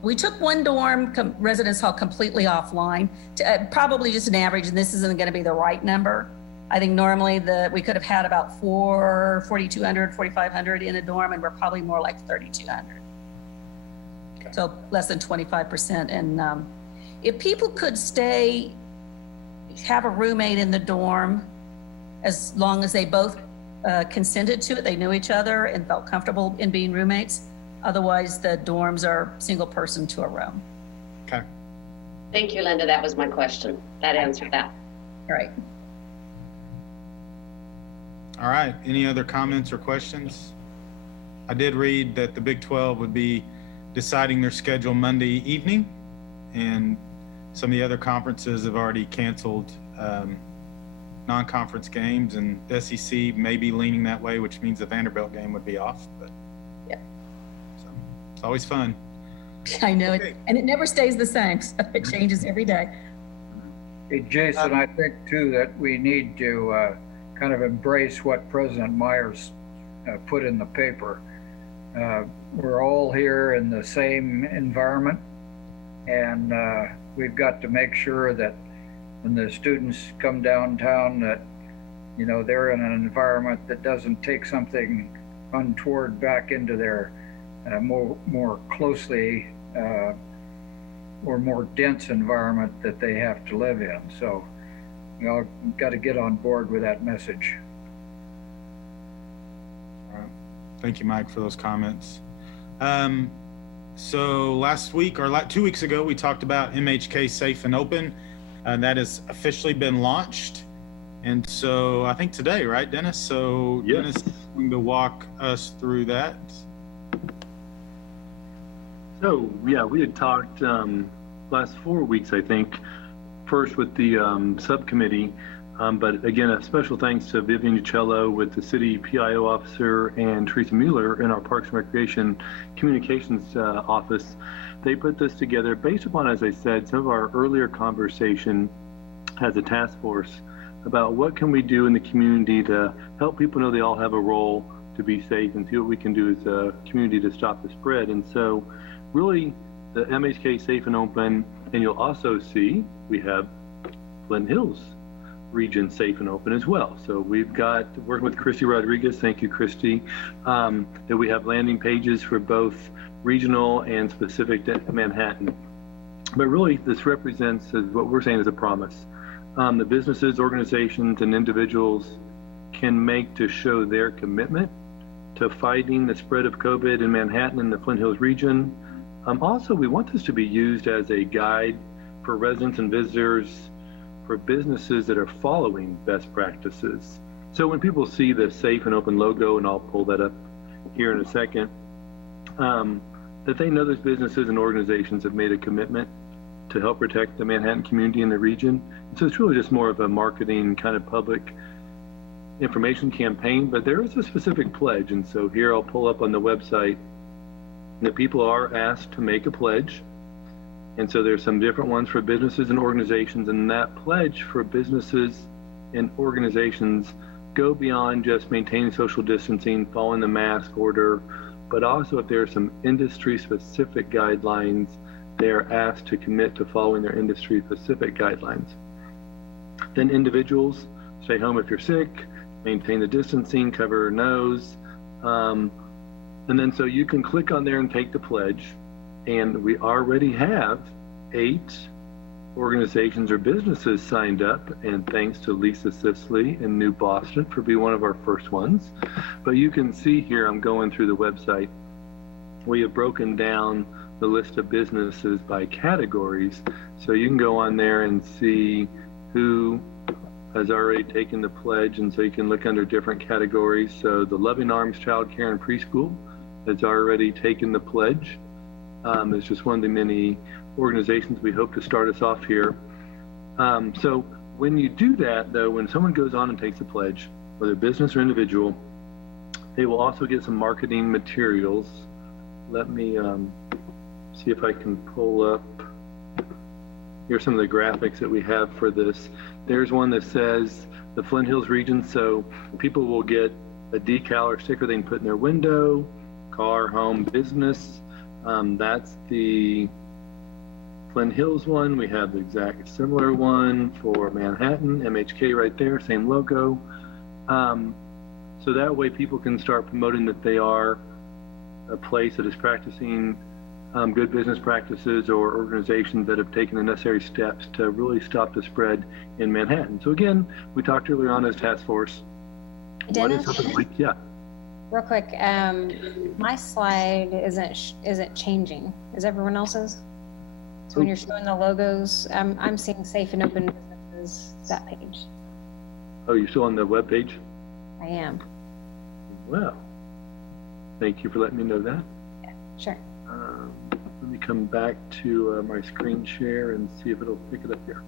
We took one dorm residence hall completely offline, to, probably just an average, and this isn't going to be the right number. I think normally we could have had about 4,200, 4,500 in a dorm, and we're probably more like 3,200. Okay. So less than 25%. And if people could have a roommate in the dorm, as long as they both consented to it, they knew each other and felt comfortable in being roommates. Otherwise, the dorms are single person to a room. Okay. Thank you, Linda. That was my question. That answered that. All right. All right. Any other comments or questions? I did read that the Big 12 would be deciding their schedule Monday evening, and some of the other conferences have already canceled non-conference games, and the SEC may be leaning that way, which means the Vanderbilt game would be off. But yeah, so it's always fun. I know it, and it never stays the same. So it changes every day. Hey, Jason, I think too that we need to kind of embrace what President Myers put in the paper. We're all here in the same environment, and we've got to make sure that when the students come downtown that, they're in an environment that doesn't take something untoward back into their more closely or more dense environment that they have to live in. So we all got to get on board with that message. All right. Thank you, Mike, for those comments. So last week or 2 weeks ago, we talked about MHK Safe and Open. That has officially been launched. And so I think today, right, Dennis? So yes. Dennis is going to walk us through that. So, yeah, we had talked last 4 weeks, I think, first with the subcommittee. But again, a special thanks to Vivian Uccello with the city PIO officer and Teresa Mueller in our Parks and Recreation Communications office. They put this together based upon, as I said, some of our earlier conversation as a task force about what can we do in the community to help people know they all have a role to be safe and see what we can do as a community to stop the spread. And so really the MHK Safe and Open, and you'll also see we have Flint Hills region Safe and Open as well. So we've got, working with Christy Rodriguez, thank you, Christy, that we have landing pages for both regional and specific to Manhattan. But really this represents what we're saying is a promise. The businesses, organizations, and individuals can make to show their commitment to fighting the spread of COVID in Manhattan and the Flint Hills region. Also, we want this to be used as a guide for residents and visitors for businesses that are following best practices. So when people see the Safe and Open logo, and I'll pull that up here in a second, that they know those businesses and organizations have made a commitment to help protect the Manhattan community and the region. So it's really just more of a marketing kind of public information campaign, but there is a specific pledge. And so here I'll pull up on the website that people are asked to make a pledge. And so there's some different ones for businesses and organizations, and that pledge for businesses and organizations go beyond just maintaining social distancing, following the mask order, but also if there are some industry-specific guidelines, they are asked to commit to following their industry-specific guidelines. Then individuals, stay home if you're sick, maintain the distancing, cover your nose, and then so you can click on there and take the pledge. And we already have 8 organizations or businesses signed up, and thanks to Lisa Sisley in New Boston for being one of our first ones. But you can see here, I'm going through the website, we have broken down the list of businesses by categories. So you can go on there and see who has already taken the pledge, and so you can look under different categories. So the Loving Arms Child Care and Preschool has already taken the pledge. It's just one of the many organizations we hope to start us off here. So when you do that, though, when someone goes on and takes a pledge, whether business or individual, they will also get some marketing materials. Let me see if I can pull up. Here's some of the graphics that we have for this. There's one that says the Flint Hills region, so people will get a decal or sticker they can put in their window, car, home, business. That's the Flint Hills one. We have the exact similar one for Manhattan, MHK right there, same logo. So that way people can start promoting that they are a place that is practicing good business practices, or organizations that have taken the necessary steps to really stop the spread in Manhattan. So again, we talked earlier on as task force. Dennis? What is something yeah. Real quick, my slide isn't changing. Is everyone else's? So when you're showing the logos, I'm seeing Safe and Open Businesses, that page. Oh, you're still on the web page? I am. Well, thank you for letting me know that. Yeah, sure. Let me come back to my screen share and see if it'll pick it up here.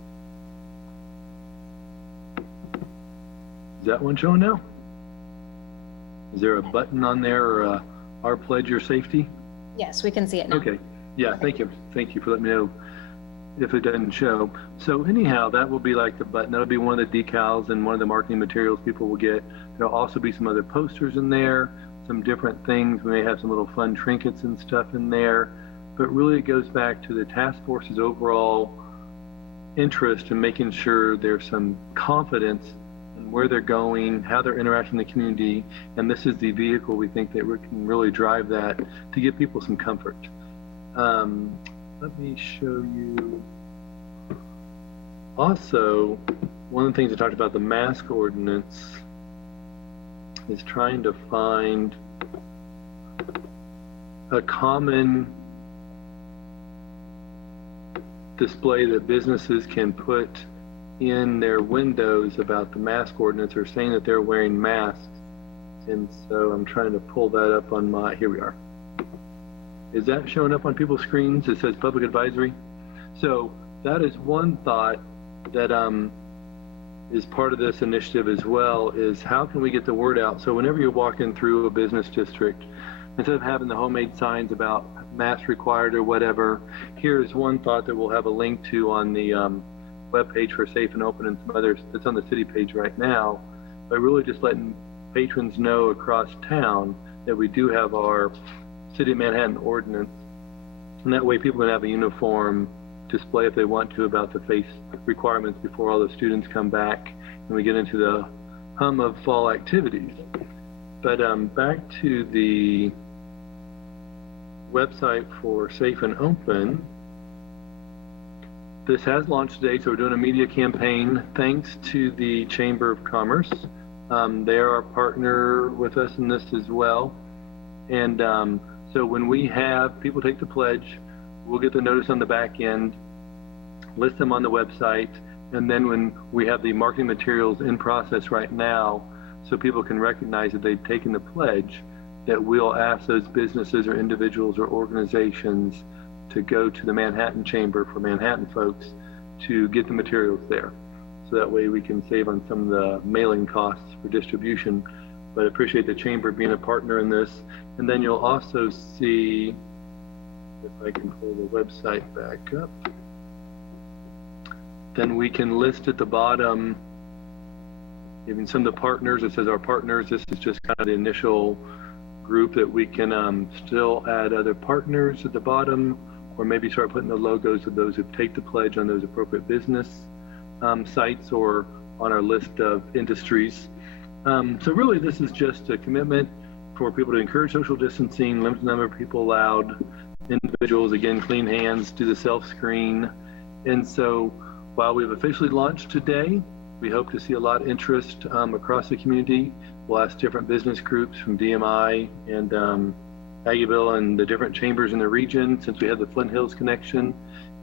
Is that one showing now? Is there a button on there, or our pledge your safety? Yes, we can see it now. Okay. Yeah, thank you. Thank you for letting me know if it doesn't show. So anyhow, that will be like the button. That'll be one of the decals and one of the marketing materials people will get. There'll also be some other posters in there, some different things. We may have some little fun trinkets and stuff in there. But really it goes back to the task force's overall interest in making sure there's some confidence in where they're going, how they're interacting in the community, and this is the vehicle we think that we can really drive that to give people some comfort. Let me show you. Also, one of the things I talked about, the mask ordinance, is trying to find a common display that businesses can put in their windows about the mask ordinance, or saying that they're wearing masks. And so I'm trying to pull that up on my, here we are. Is that showing up on people's screens? It says public advisory. So that is one thought that is part of this initiative as well, is how can we get the word out? So whenever you're walking through a business district, instead of having the homemade signs about masks required or whatever, here's one thought that we'll have a link to on the webpage for Safe and Open, and some others that's on the city page right now, but really just letting patrons know across town that we do have our City of Manhattan ordinance, and that way people can have a uniform display if they want to about the face requirements before all the students come back and we get into the hum of fall activities. But back to the website for Safe and Open. This has launched today, so we're doing a media campaign thanks to the Chamber of Commerce. They are our partner with us in this as well. And so when we have people take the pledge, we'll get the notice on the back end list them on the website, and then when we have the marketing materials in process right now, so people can recognize that they've taken the pledge, that we'll ask those businesses or individuals or organizations to go to the Manhattan Chamber for Manhattan folks to get the materials there. So that way we can save on some of the mailing costs for distribution. But I appreciate the Chamber being a partner in this. And then you'll also see, if I can pull the website back up, then we can list at the bottom, even some of the partners. It says our partners. This is just kind of the initial group that we can still add other partners at the bottom, or maybe start putting the logos of those who take the pledge on those appropriate business sites or on our list of industries. So really this is just a commitment for people to encourage social distancing, limit the number of people allowed, individuals, again, clean hands, do the self-screen. And so while we've officially launched today, we hope to see a lot of interest across the community. We'll ask different business groups from DMI and Aggieville and the different chambers in the region, since we have the Flint Hills connection,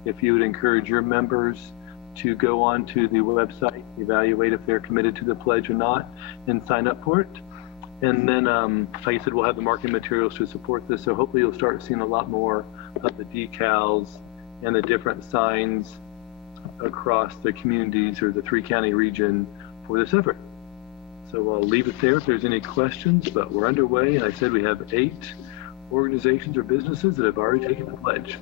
if you would encourage your members to go on to the website, evaluate if they're committed to the pledge or not, and sign up for it. And then, like I said, we'll have the marketing materials to support this. So hopefully you'll start seeing a lot more of the decals and the different signs across the communities or the 3-county region for this effort. So I'll leave it there if there's any questions, but we're underway. And I said we have 8 organizations or businesses that have already taken the pledge.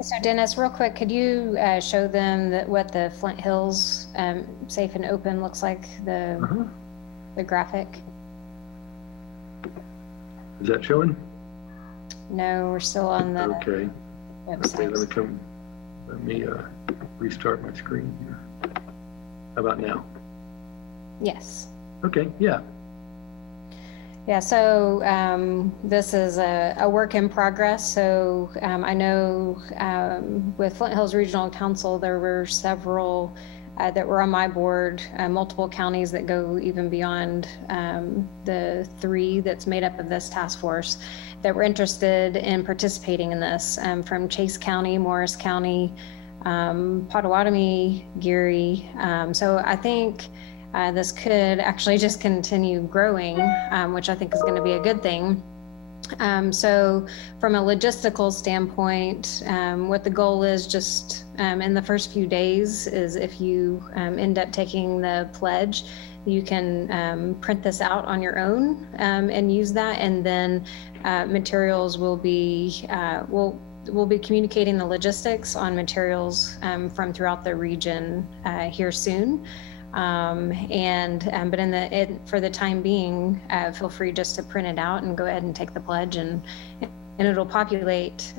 So Dennis, real quick, could you show them what the Flint Hills Safe and Open looks like, the graphic? Is that showing? No, we're still on the okay. website. Okay, let me restart my screen here. How about now? Yes. Okay, yeah. Yeah, so this is a work in progress. So I know with Flint Hills Regional Council, there were several that were on my board, multiple counties that go even beyond the 3 that's made up of this task force that were interested in participating in this, from Chase County, Morris County, Potawatomi, Geary. So I think this could actually just continue growing, which I think is going to be a good thing. So from a logistical standpoint, what the goal is just in the first few days is if you end up taking the pledge, you can print this out on your own and use that. And then materials will be, we'll be communicating the logistics on materials from throughout the region here soon. But for the time being, feel free just to print it out and go ahead and take the pledge, and it'll populate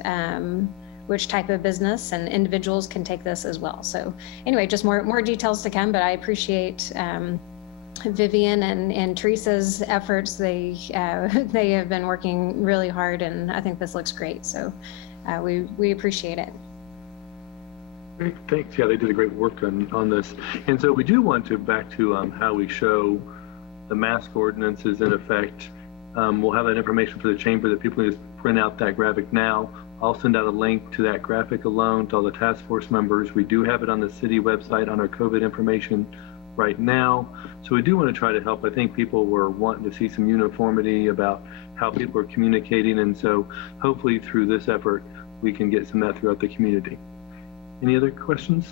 which type of business, and individuals can take this as well. So anyway, just more details to come, but I appreciate Vivian and Teresa's efforts. They have been working really hard, and I think this looks great. So we appreciate it. Great, thanks. Yeah, they did a great work on this. And so we do want to back to how we show the mask ordinances in effect. We'll have that information for the chamber that people just print out that graphic now. I'll send out a link to that graphic alone to all the task force members. We do have it on the city website on our COVID information right now. So we do want to try to help. I think people were wanting to see some uniformity about how people are communicating. And so hopefully through this effort, we can get some of that throughout the community. Any other questions?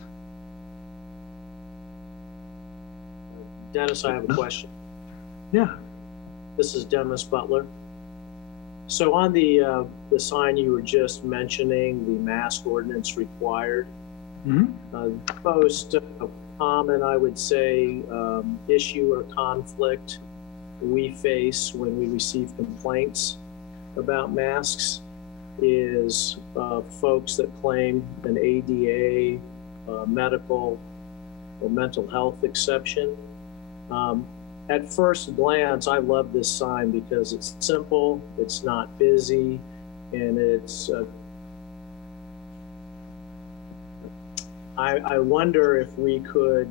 Dennis, I have a question. Yeah. This is Dennis Butler. So on the sign you were just mentioning, the mask ordinance required, most common, I would say, issue or conflict we face when we receive complaints about masks is folks that claim an ADA, medical, or mental health exception. At first glance, I love this sign because it's simple, it's not busy, and it's, I wonder if we could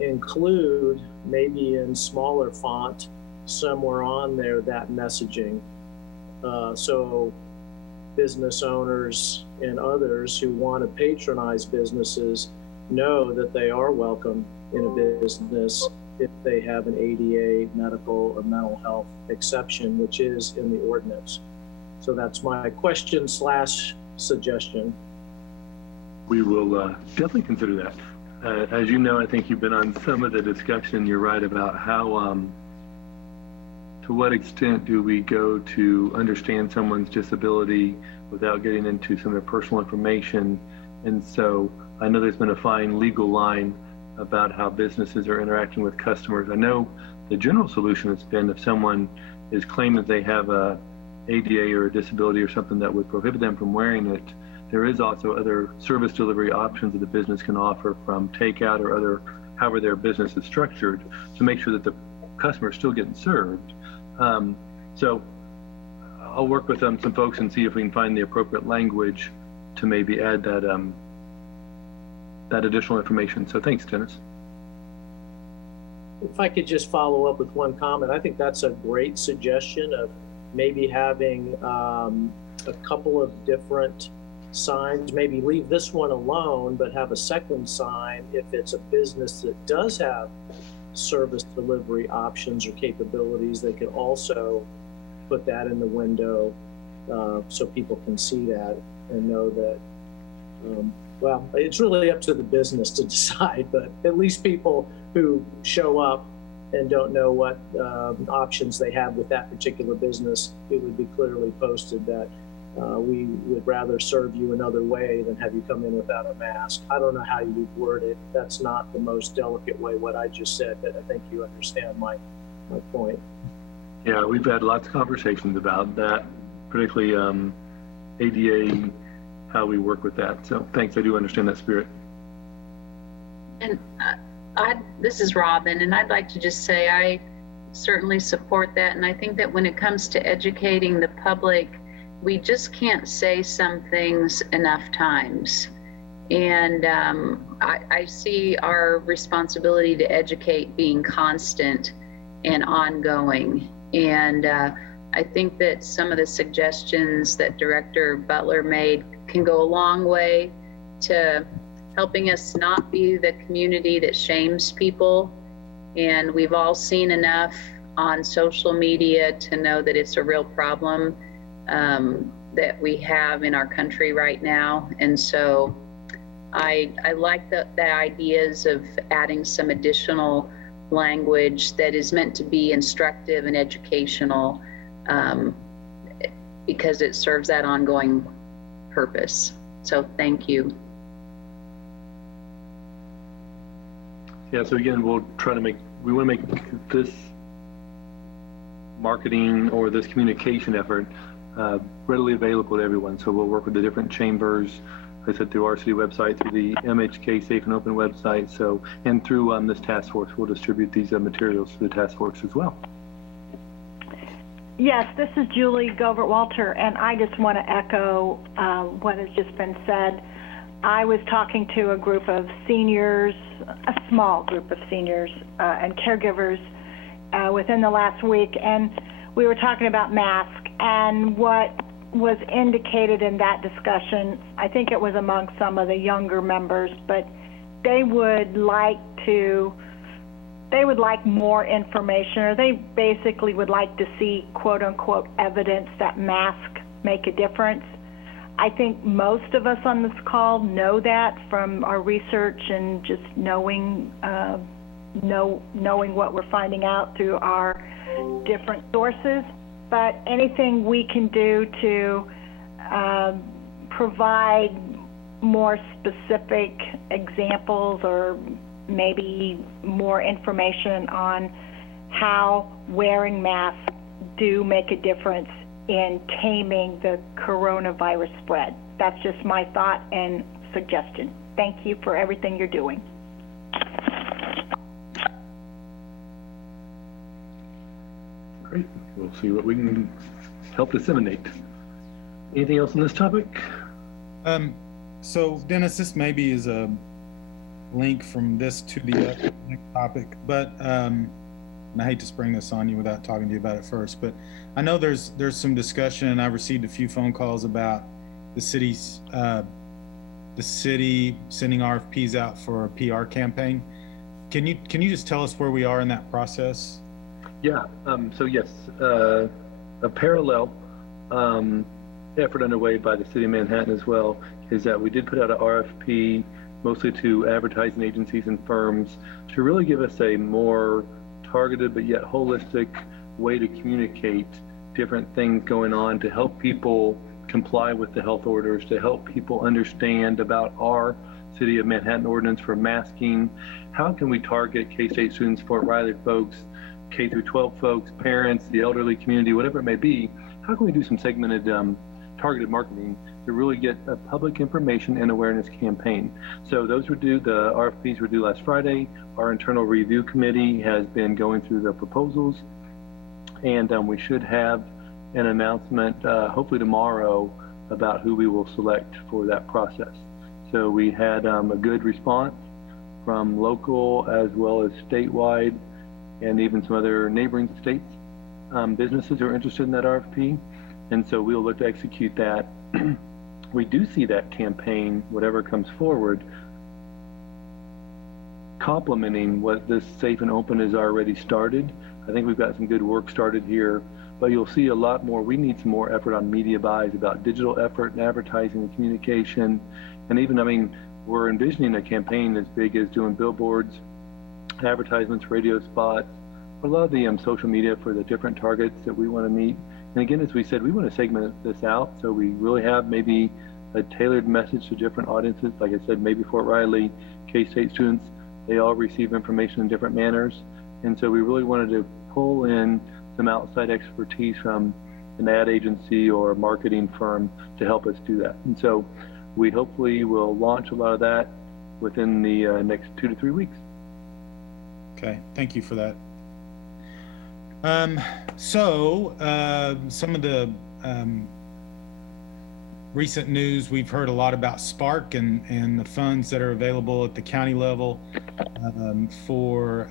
include, maybe in smaller font, somewhere on there, that messaging. So business owners and others who want to patronize businesses know that they are welcome in a business if they have an ADA medical or mental health exception, which is in the ordinance. So that's my question / suggestion. We will definitely consider that. As you know, I think you've been on some of the discussion. You're right about how, to what extent do we go to understand someone's disability without getting into some of their personal information. And so I know there's been a fine legal line about how businesses are interacting with customers. I know the general solution has been if someone is claiming that they have a ADA or a disability or something that would prohibit them from wearing it, there is also other service delivery options that the business can offer, from takeout or other, however their business is structured, to make sure that the customer is still getting served. So I'll work with some folks and see if we can find the appropriate language to maybe add that that additional information. So thanks, Dennis. If I could just follow up with one comment, I think that's a great suggestion of maybe having a couple of different signs, maybe leave this one alone, but have a second sign if it's a business that does have service delivery options or capabilities. They could also put that in the window so people can see that and know that, well, it's really up to the business to decide, but at least people who show up and don't know what options they have with that particular business, it would be clearly posted that we would rather serve you another way than have you come in without a mask. I don't know how you word it. That's not the most delicate way, what I just said, but I think you understand my point. Yeah, we've had lots of conversations about that, particularly ADA, how we work with that. So thanks, I do understand that spirit. And this is Robin, and I'd like to just say I certainly support that. And I think that when it comes to educating the public, we just can't say some things enough times. And I see our responsibility to educate being constant and ongoing. And I think that some of the suggestions that Director Butler made can go a long way to helping us not be the community that shames people. And we've all seen enough on social media to know that it's a real problem that we have in our country right now. And so I like the ideas of adding some additional language that is meant to be instructive and educational because it serves that ongoing purpose. So thank you. Yeah, so again, we'll try to we want to make this marketing or this communication effort readily available to everyone. So we'll work with the different chambers, like I said, through our city website, through the MHK Safe and Open website. So, and through this task force, we'll distribute these materials to the task force as well. Yes, this is Julie Govert-Walter, and I just want to echo what has just been said. I was talking to a group of seniors, a small group of seniors and caregivers within the last week, and we were talking about masks. And what was indicated in that discussion, I think it was among some of the younger members, but they would like more information, or they basically would like to see quote unquote evidence that masks make a difference. I think most of us on this call know that from our research and just knowing what we're finding out through our different sources. But anything we can do to provide more specific examples or maybe more information on how wearing masks do make a difference in taming the coronavirus spread. That's just my thought and suggestion. Thank you for everything you're doing. Great. We'll see what we can help disseminate. Anything else on this topic? So Dennis, this maybe is a link from this to the next topic, but and I hate to spring this on you without talking to you about it first, but I know there's some discussion, and I've received a few phone calls about the city sending RFPs out for a PR campaign. Can you just tell us where we are in that process? Yeah. So yes, a parallel effort underway by the City of Manhattan as well is that we did put out an RFP mostly to advertising agencies and firms to really give us a more targeted but yet holistic way to communicate different things going on to help people comply with the health orders, to help people understand about our City of Manhattan ordinance for masking. How can we target K-State students, Fort Riley folks, K through 12 folks, parents, the elderly community, whatever it may be? How can we do some segmented targeted marketing to really get a public information and awareness campaign? So those were due, the RFPs were due last Friday. Our internal review committee has been going through the proposals, and we should have an announcement hopefully tomorrow about who we will select for that process. So we had a good response from local as well as statewide and even some other neighboring states. Businesses are interested in that RFP, and so we'll look to execute that. We do see that campaign, whatever comes forward, complementing what this Safe and Open has already started. I think we've got some good work started here, but you'll see a lot more. We need some more effort on media buys about digital effort and advertising and communication. And even, I mean, we're envisioning a campaign as big as doing billboards, advertisements, radio spots, a lot of the social media for the different targets that we want to meet. And again, as we said, we want to segment this out so we really have maybe a tailored message to different audiences. Like I said, maybe Fort Riley, K-State students, they all receive information in different manners. And so we really wanted to pull in some outside expertise from an ad agency or a marketing firm to help us do that. And so we hopefully will launch a lot of that within the next 2 to 3 weeks. Okay, thank you for that. Some of the recent news, we've heard a lot about Spark and the funds that are available at the county level for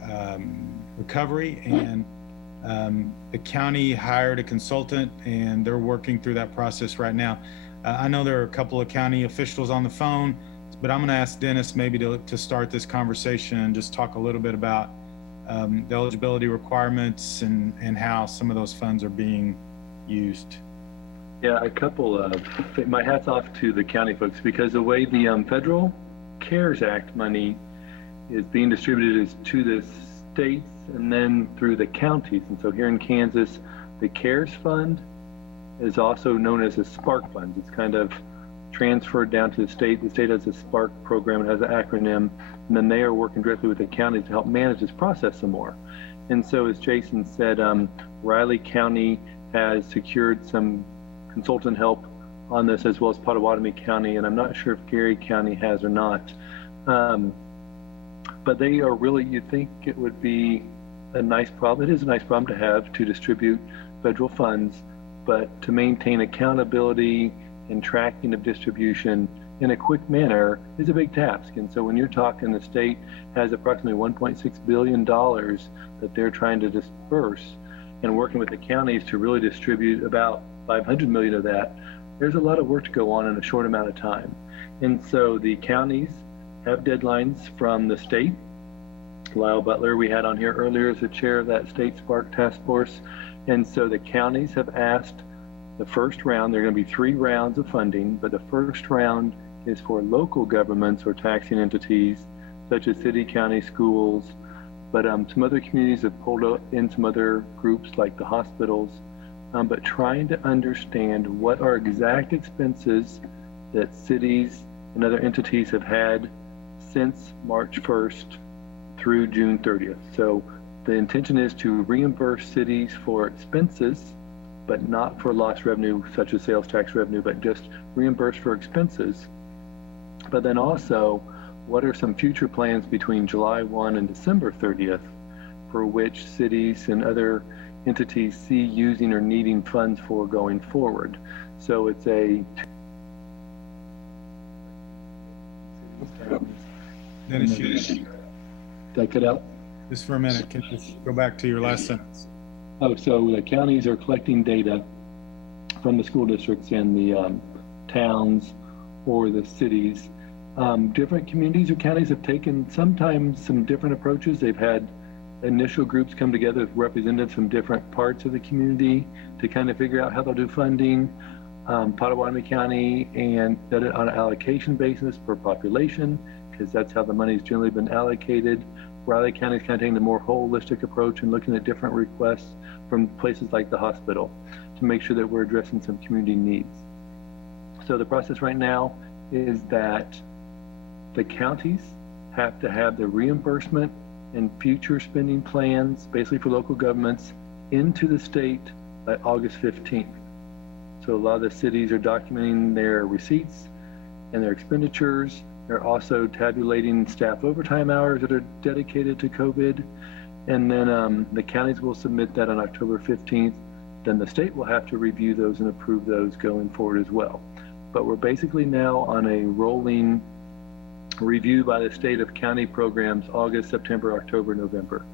recovery, and the county hired a consultant and they're working through that process right now. I know there are a couple of county officials on the phone, but I'm going to ask Dennis maybe to start this conversation and just talk a little bit about the eligibility requirements and how some of those funds are being used. Yeah, a couple of, my hat's off to the county folks, because the way the federal CARES Act money is being distributed is to the states and then through the counties. And so here in Kansas, the CARES Fund is also known as a Spark Fund. It's kind of transferred down to the state. The state has a Spark program, it has an acronym, and then they are working directly with the counties to help manage this process some more. And so as Jason said, Riley County has secured some consultant help on this, as well as Pottawatomie County, and I'm not sure if Gary County has or not. But they are really, you'd think it would be a nice problem. It is a nice problem to have, to distribute federal funds, but to maintain accountability and tracking of distribution in a quick manner is a big task. And so when you're talking, the state has approximately $1.6 billion that they're trying to disperse, and working with the counties to really distribute about 500 million of that, there's a lot of work to go on in a short amount of time. And so the counties have deadlines from the state. Lyle Butler, we had on here earlier, as the chair of that state Spark task force. And so the counties have asked the first round, there are going to be 3 rounds of funding, but the first round is for local governments or taxing entities, such as city, county, schools, but some other communities have pulled in some other groups like the hospitals, but trying to understand what are exact expenses that cities and other entities have had since March 1st through June 30th. So the intention is to reimburse cities for expenses, but not for lost revenue, such as sales tax revenue, but just reimburse for expenses. But then also, what are some future plans between July 1 and December 30th for which cities and other entities see using or needing funds for going forward? So it's a... Dennis, did I cut out? just for a minute. Can you just go back to your last sentence? Oh, so the counties are collecting data from the school districts and the towns or the cities. Different communities or counties have taken sometimes some different approaches. They've had initial groups come together with representatives from different parts of the community to kind of figure out how they'll do funding. Potawatomi County and did it on an allocation basis per population, because that's how the money's generally been allocated. Riley County is kind of taking a more holistic approach and looking at different requests from places like the hospital to make sure that we're addressing some community needs. So the process right now is that the counties have to have the reimbursement and future spending plans, basically for local governments, into the state by August 15th. So a lot of the cities are documenting their receipts and their expenditures. They're also tabulating staff overtime hours that are dedicated to COVID. And then the counties will submit that on October 15th. Then the state will have to review those and approve those going forward as well. But we're basically now on a rolling review by the state of county programs, August, September, October, November.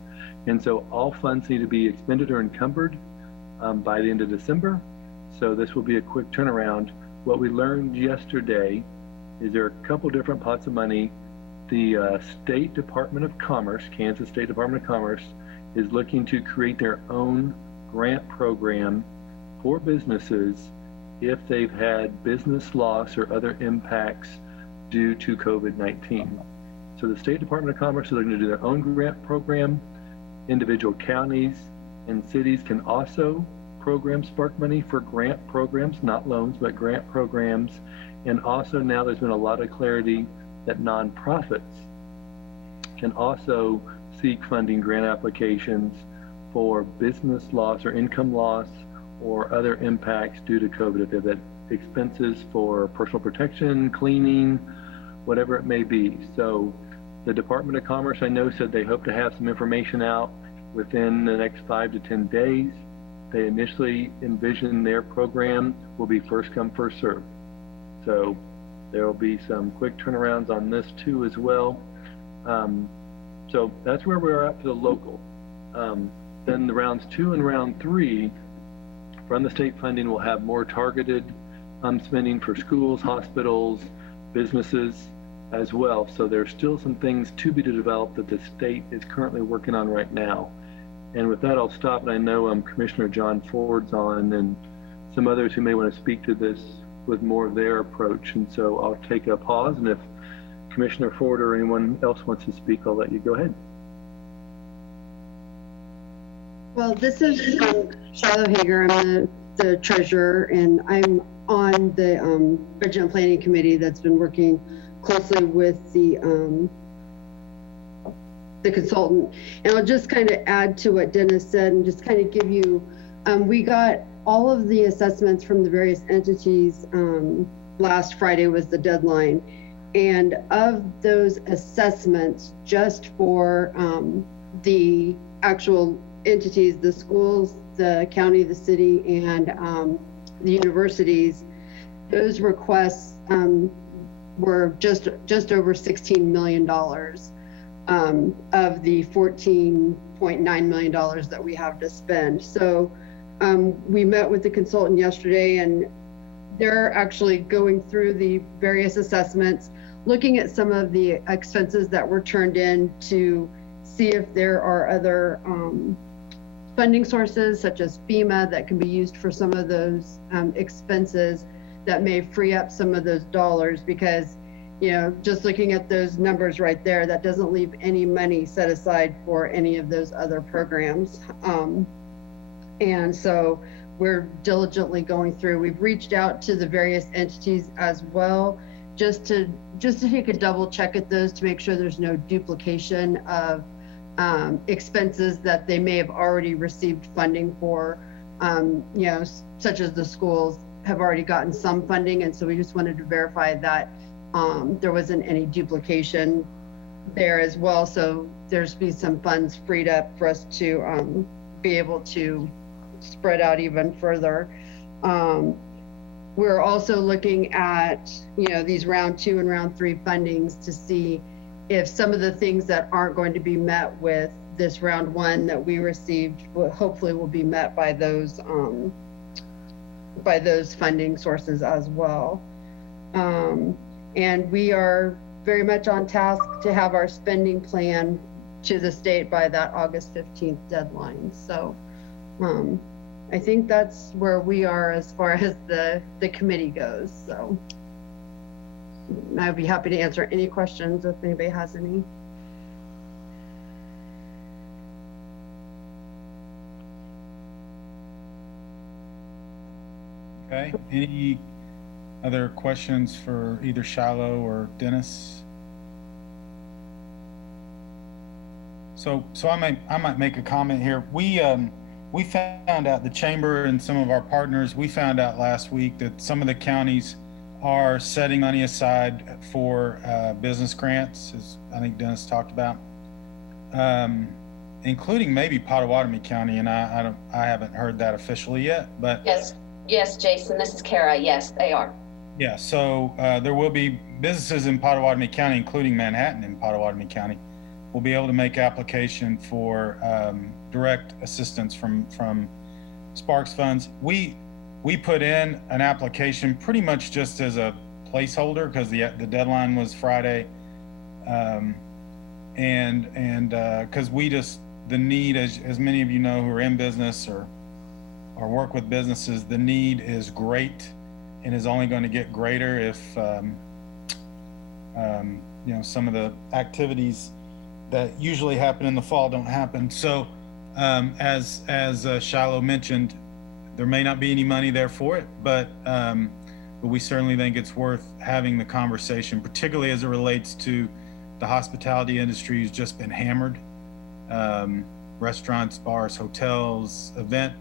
And so all funds need to be expended or encumbered by the end of December. So this will be a quick turnaround. What we learned yesterday is there are a couple different pots of money. The State Department of Commerce, Kansas State Department of Commerce, is looking to create their own grant program for businesses if they've had business loss or other impacts due to COVID-19. So the State Department of Commerce is looking to do their own grant program. Individual counties and cities can also program spark money for grant programs, not loans, but grant programs. And also now there's been a lot of clarity that nonprofits can also seek funding grant applications for business loss or income loss or other impacts due to COVID, if they've had expenses for personal protection, cleaning, whatever it may be. So the Department of Commerce, I know, said they hope to have some information out within the next 5 to 10 days. They initially envision their program will be first come, first served. So there will be some quick turnarounds on this too as well. So that's where we're at for the local. Then the rounds 2 and round 3 from the state funding will have more targeted spending for schools, hospitals, businesses as well. So there's still some things to be developed that the state is currently working on right now. And with that, I'll stop. And I know Commissioner John Ford's on and some others who may want to speak to this with more of their approach. And so I'll take a pause. And if Commissioner Ford or anyone else wants to speak, I'll let you go ahead. Well, this is Shiloh Hager. I'm the treasurer, and I'm on the Budget and Planning Committee that's been working closely with the consultant. And I'll just kind of add to what Dennis said and just kind of give you, we got all of the assessments from the various entities. Last Friday was the deadline. And of those assessments, just for the actual entities, the schools, the county, the city, and the universities, those requests were just over $16 million of the $14.9 million that we have to spend. So we met with the consultant yesterday, and they're actually going through the various assessments, looking at some of the expenses that were turned in to see if there are other funding sources such as FEMA that can be used for some of those expenses that may free up some of those dollars, because just looking at those numbers right there, that doesn't leave any money set aside for any of those other programs. And so we're diligently going through. We've reached out to the various entities as well, just to take a double check at those to make sure there's no duplication of expenses that they may have already received funding for, such as the schools have already gotten some funding. And so we just wanted to verify that there wasn't any duplication there as well. So there's be some funds freed up for us to be able to spread out even further. We're also looking at, these round 2 and round 3 fundings to see if some of the things that aren't going to be met with this round one that we received hopefully will be met by those funding sources as well. And we are very much on task to have our spending plan to the state by that August 15th deadline. So I think that's where we are as far as the committee goes. So I'd be happy to answer any questions if anybody has any. Okay, any other questions for either Shiloh or Dennis? So I might make a comment here. We found out, the chamber and some of our partners, we found out last week that some of the counties are setting money aside for business grants, as I think Dennis talked about, including maybe Pottawatomie County, and I haven't heard that officially yet, but Yes, Jason, this is Kara. Yes, they are. yeah. So there will be businesses in Pottawatomie County, including Manhattan in Pottawatomie County, will be able to make application for direct assistance from Sparks funds. We put in an application pretty much just as a placeholder because the deadline was Friday, and because the need, as many of you know who are in business or work with businesses, the need is great and is only going to get greater if some of the activities that usually happen in the fall don't happen. So as Shiloh mentioned, there may not be any money there for it, but we certainly think it's worth having the conversation, particularly as it relates to the hospitality industry has just been hammered. Restaurants, bars, hotels, event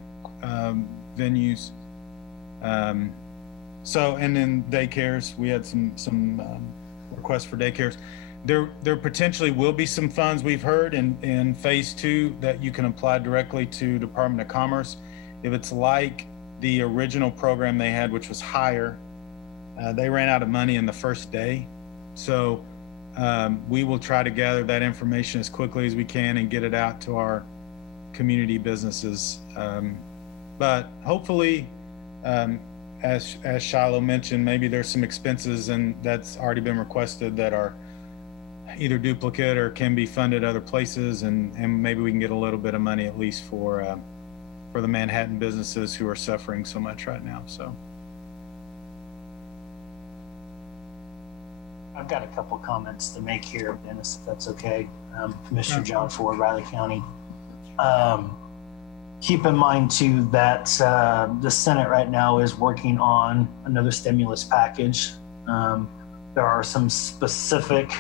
venues. So, and then daycares, we had some requests for daycares. There potentially will be some funds we've heard in phase 2 that you can apply directly to Department of Commerce. If it's like the original program they had, which was higher, they ran out of money in the first day. So we will try to gather that information as quickly as we can and get it out to our community businesses. But hopefully, as Shiloh mentioned, maybe there's some expenses and that's already been requested that are either duplicate or can be funded other places, and maybe we can get a little bit of money at least for the Manhattan businesses who are suffering so much right now. So I've got a couple comments to make here, Dennis, if that's okay. Commissioner John Ford, Riley County. Keep in mind too that the Senate right now is working on another stimulus package. There are some specific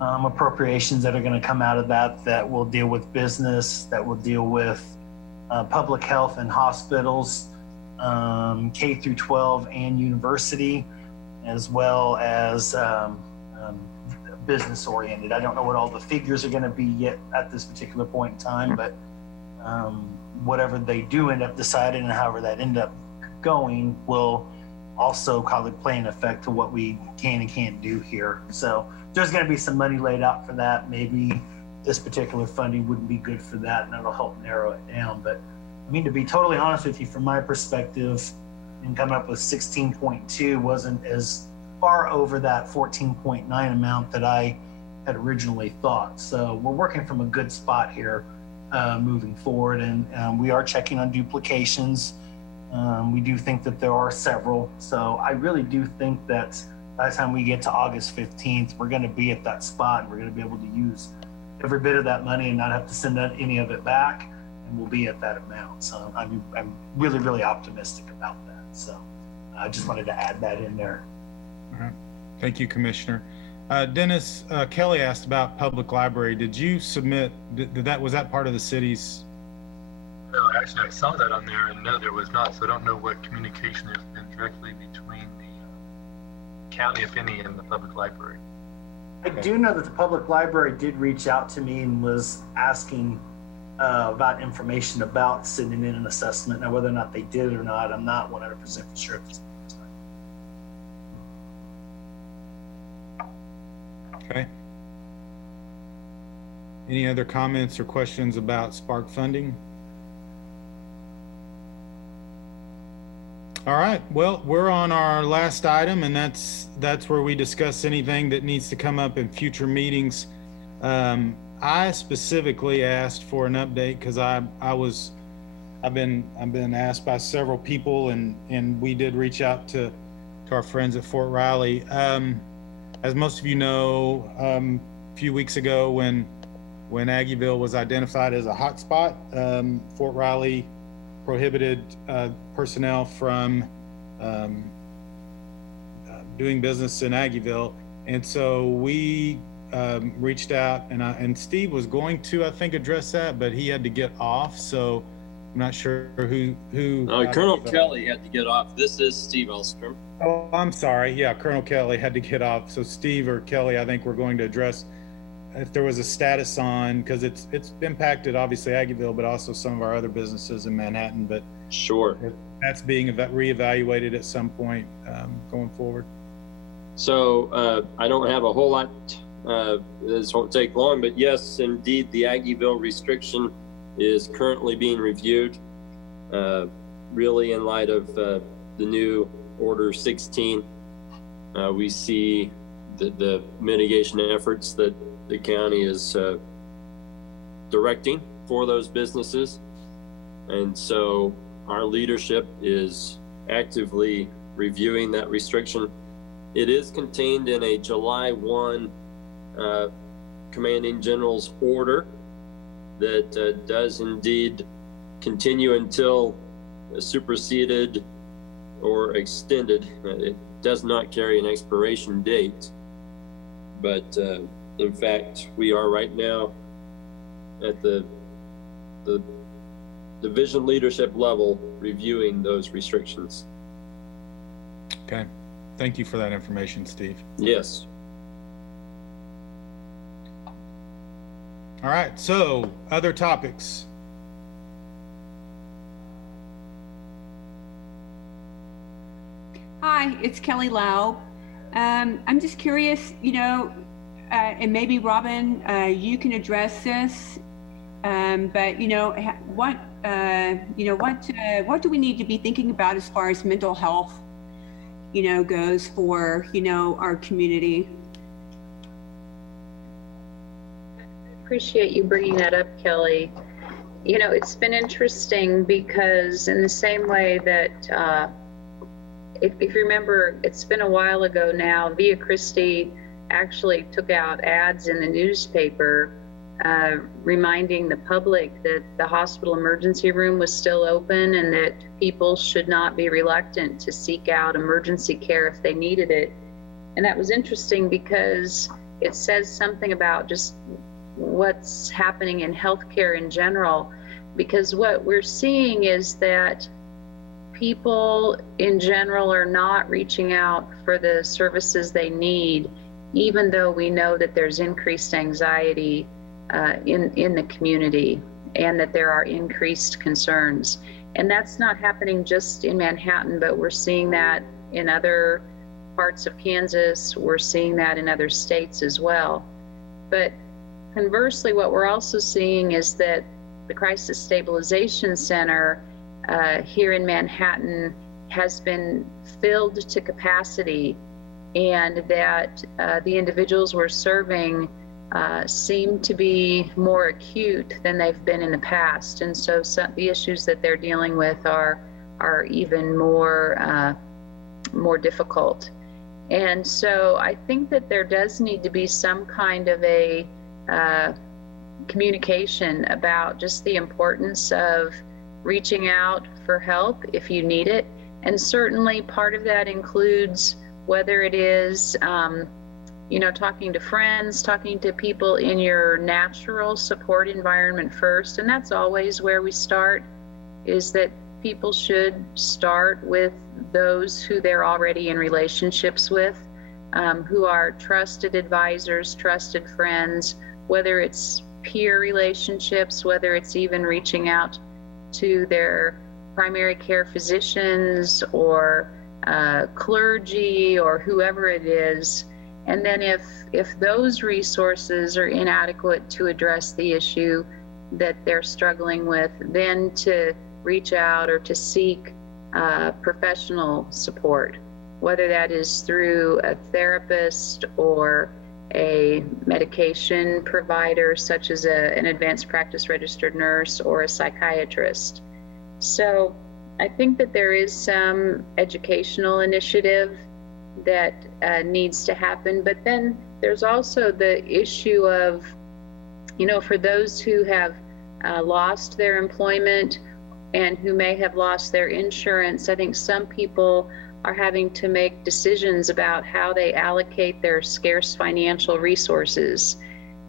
appropriations that are going to come out of that will deal with business, that will deal with public health and hospitals, K through 12 and university, as well as business oriented. I don't know what all the figures are going to be yet at this particular point in time, but whatever they do end up deciding and however that end up going will also probably play an effect to what we can and can't do here. So there's going to be some money laid out for that. Maybe this particular funding wouldn't be good for that, and that'll help narrow it down. But I mean, to be totally honest with you, from my perspective, and coming up with 16.2 wasn't as far over that 14.9 amount that I had originally thought. So we're working from a good spot here moving forward, and we are checking on duplications. We do think that there are several. So I really do think that by the time we get to August 15th, we're going to be at that spot, and we're going to be able to use every bit of that money and not have to send any of it back, and we'll be at that amount. So I'm really, really optimistic about that. So I just wanted to add that in there. Thank you, Commissioner. Dennis, Kelly asked about public library. Did you submit, was that part of the city's? No, actually, I saw that on there, and no, there was not. So I don't know what communication has been directly between the county, if any, and the public library. I do know that the public library did reach out to me and was asking about information about sending in an assessment. Now, whether or not they did or not, I'm not 100% for sure at this point. Okay. Any other comments or questions about Spark funding? All right, well, we're on our last item, and that's where we discuss anything that needs to come up in future meetings. I specifically asked for an update because I've been asked by several people, and we did reach out to our friends at Fort Riley. As most of you know, a few weeks ago when Aggieville was identified as a hotspot, Fort Riley prohibited personnel from doing business in Aggieville, and so we reached out, and Steve was going to, I think, address that, but he had to get off, so I'm not sure who. Colonel Kelly had to get off. This is Steve Elstrom. Oh, I'm sorry. Yeah, Colonel Kelly had to get off. So Steve or Kelly, I think we're going to address if there was a status on, because it's impacted obviously Aggieville, but also some of our other businesses in Manhattan. But sure, if that's being reevaluated at some point going forward. So I don't have a whole lot. This won't take long, but yes, indeed, the Aggieville restriction is currently being reviewed, really in light of the new Order 16. We see the mitigation efforts that the county is directing for those businesses. And so our leadership is actively reviewing that restriction. It is contained in a July 1 Commanding General's order that does indeed continue until superseded or extended. It does not carry an expiration date, but in fact, we are right now at the division leadership level reviewing those restrictions. Okay, thank you for that information, Steve. Yes. All right, so other topics. Hi, it's Kelly Lau. I'm just curious, and maybe Robin, you can address this. But what do we need to be thinking about as far as mental health, goes for our community? Appreciate you bringing that up, Kelly. It's been interesting because in the same way that if you remember, it's been a while ago now, Via Christi actually took out ads in the newspaper reminding the public that the hospital emergency room was still open and that people should not be reluctant to seek out emergency care if they needed it. And that was interesting because it says something about just what's happening in healthcare in general, because what we're seeing is that people in general are not reaching out for the services they need, even though we know that there's increased anxiety in the community and that there are increased concerns. And that's not happening just in Manhattan, but we're seeing that in other parts of Kansas. We're seeing that in other states as well. But conversely, what we're also seeing is that the Crisis Stabilization Center here in Manhattan has been filled to capacity, and that the individuals we're serving seem to be more acute than they've been in the past. And so the issues that they're dealing with are even more difficult. And so I think that there does need to be some kind of a communication about just the importance of reaching out for help if you need it. And certainly part of that includes whether it is, talking to friends, talking to people in your natural support environment first. And that's always where we start, is that people should start with those who they're already in relationships with, who are trusted advisors, trusted friends, whether it's peer relationships, whether it's even reaching out to their primary care physicians or clergy or whoever it is. And then if those resources are inadequate to address the issue that they're struggling with, then to reach out or to seek professional support, whether that is through a therapist or a medication provider, such as an advanced practice registered nurse or a psychiatrist. So I think that there is some educational initiative that needs to happen, but then there's also the issue of, for those who have lost their employment and who may have lost their insurance, I think some people are having to make decisions about how they allocate their scarce financial resources.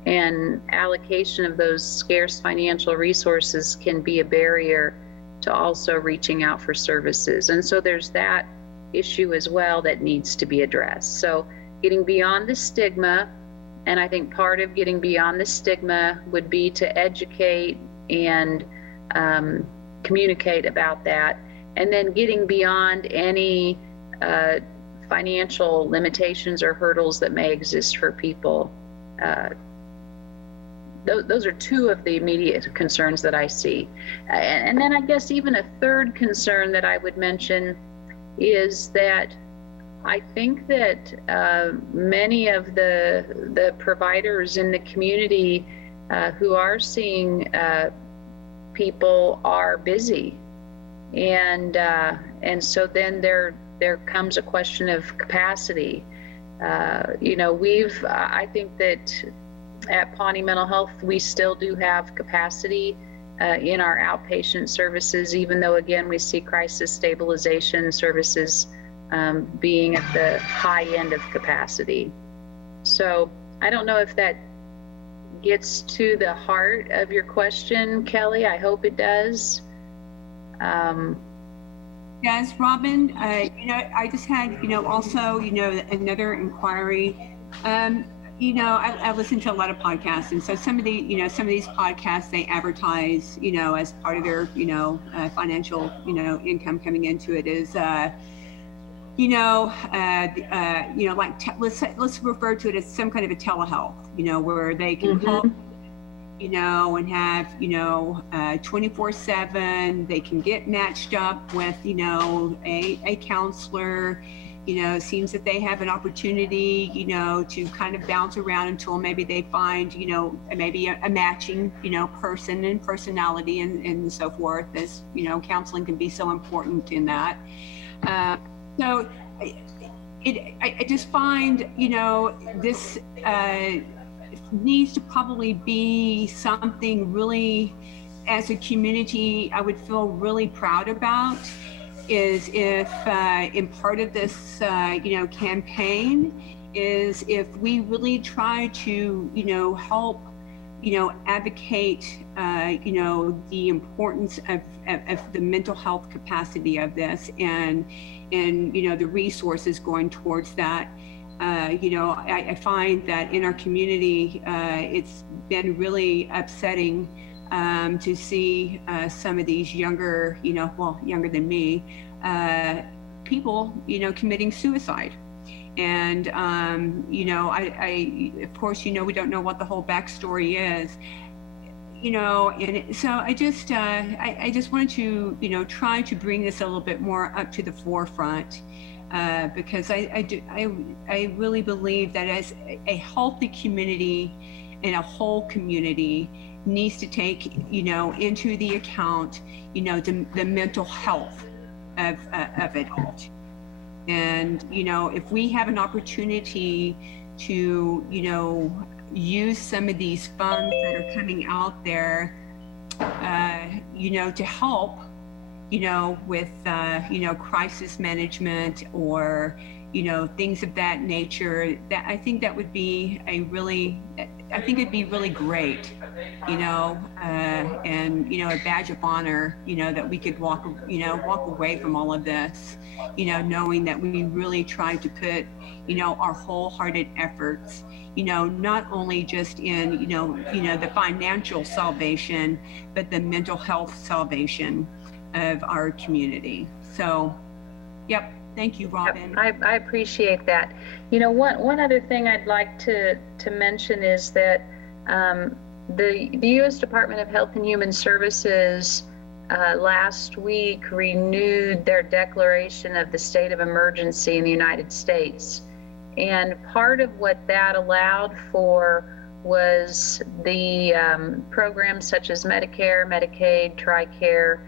And allocation of those scarce financial resources can be a barrier to also reaching out for services. And so there's that issue as well that needs to be addressed. So getting beyond the stigma, and I think part of getting beyond the stigma would be to educate and communicate about that, and then getting beyond any financial limitations or hurdles that may exist for people. Those are two of the immediate concerns that I see. And then I guess even a third concern that I would mention is that I think that many of the providers in the community who are seeing people are busy. And so then there comes a question of capacity. I think that at Pawnee Mental Health, we still do have capacity in our outpatient services, even though, again, we see crisis stabilization services being at the high end of capacity. So I don't know if that gets to the heart of your question, Kelly. I hope it does. Yes, Robin, I just had, also, another inquiry. I listen to a lot of podcasts, and so some of these podcasts, they advertise, as part of their, financial, income coming into it is, let's refer to it as some kind of a telehealth, where they can call, and have, 24/7, they can get matched up with, a counselor. Seems that they have an opportunity, to kind of bounce around until maybe they find, maybe a matching, person and personality and so forth. As, counseling can be so important in that. So I just find, this needs to probably be something really, as a community, I would feel really proud about. Is if in part of this campaign is if we really try to help advocate the importance of the mental health capacity of this and the resources going towards that. I find that in our community it's been really upsetting to see some of these younger, younger than me, people, committing suicide. And, I of course, we don't know what the whole backstory is, and so I just wanted to, try to bring this a little bit more up to the forefront, because I really believe that as a healthy community and a whole community needs to take, into the account, the mental health of it all. And, if we have an opportunity to, use some of these funds that are coming out there, to help, with, crisis management or, things of that nature, that I think that would be it'd be really great, and, a badge of honor, that we could walk away from all of this, knowing that we really tried to put, our wholehearted efforts, not only just in, the financial salvation, but the mental health salvation of our community. So, yep, Thank you, Robin. I appreciate that. You know, one other thing I'd like to mention is that the U.S. Department of Health and Human Services last week renewed their declaration of the state of emergency in the United States. And part of what that allowed for was the programs such as Medicare, Medicaid, TRICARE,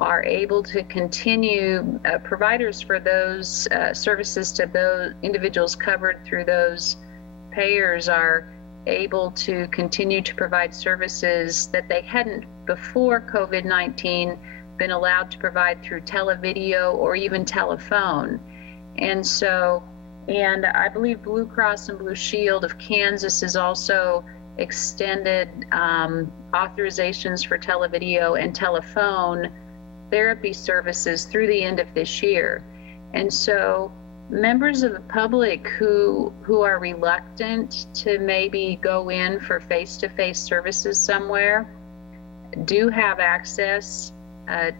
are able to continue, providers for those services to those individuals covered through those payers are able to continue to provide services that they hadn't before COVID-19 been allowed to provide through televideo or even telephone. And so, and I believe Blue Cross and Blue Shield of Kansas has also extended authorizations for televideo and telephone therapy services through the end of this year. And so members of the public who are reluctant to maybe go in for face-to-face services somewhere do have access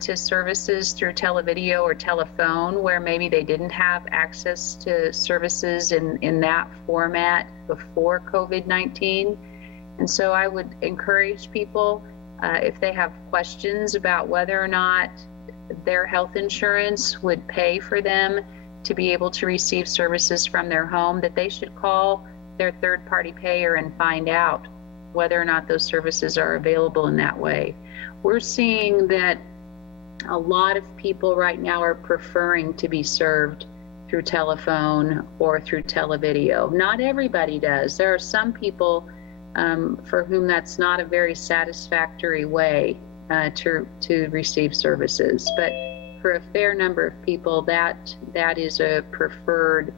to services through televideo or telephone where maybe they didn't have access to services in that format before COVID-19. And so I would encourage people, if they have questions about whether or not their health insurance would pay for them to be able to receive services from their home, that they should call their third-party payer and find out whether or not those services are available in that way. We're seeing that a lot of people right now are preferring to be served through telephone or through televideo. Not everybody does. There are some people for whom that's not a very satisfactory way to receive services. But for a fair number of people, that is a preferred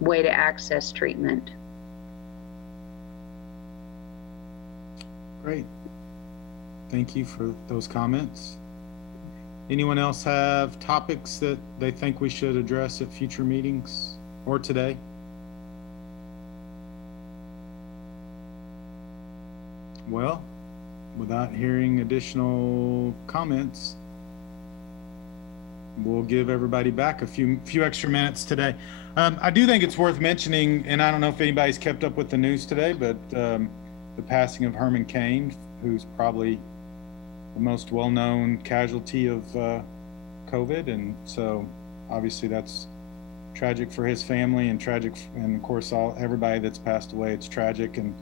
way to access treatment. Great. Thank you for those comments. Anyone else have topics that they think we should address at future meetings or today? Well, without hearing additional comments, we'll give everybody back a few extra minutes today. I do think it's worth mentioning, and I don't know if anybody's kept up with the news today, but the passing of Herman Cain, who's probably the most well-known casualty of COVID. And so obviously that's tragic for his family and tragic, and of course, everybody that's passed away, it's tragic, and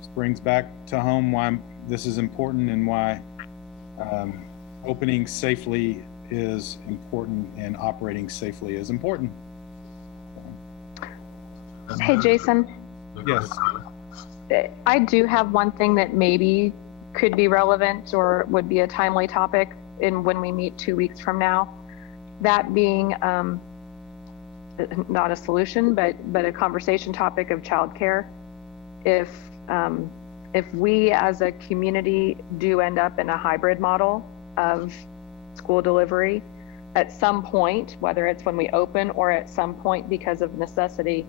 this brings back to home why this is important and why opening safely is important and operating safely is important. Hey, Jason. Yes. I do have one thing that maybe could be relevant or would be a timely topic in when we meet 2 weeks from now. That being not a solution, but a conversation topic of childcare. If we as a community do end up in a hybrid model of school delivery at some point, whether it's when we open or at some point because of necessity,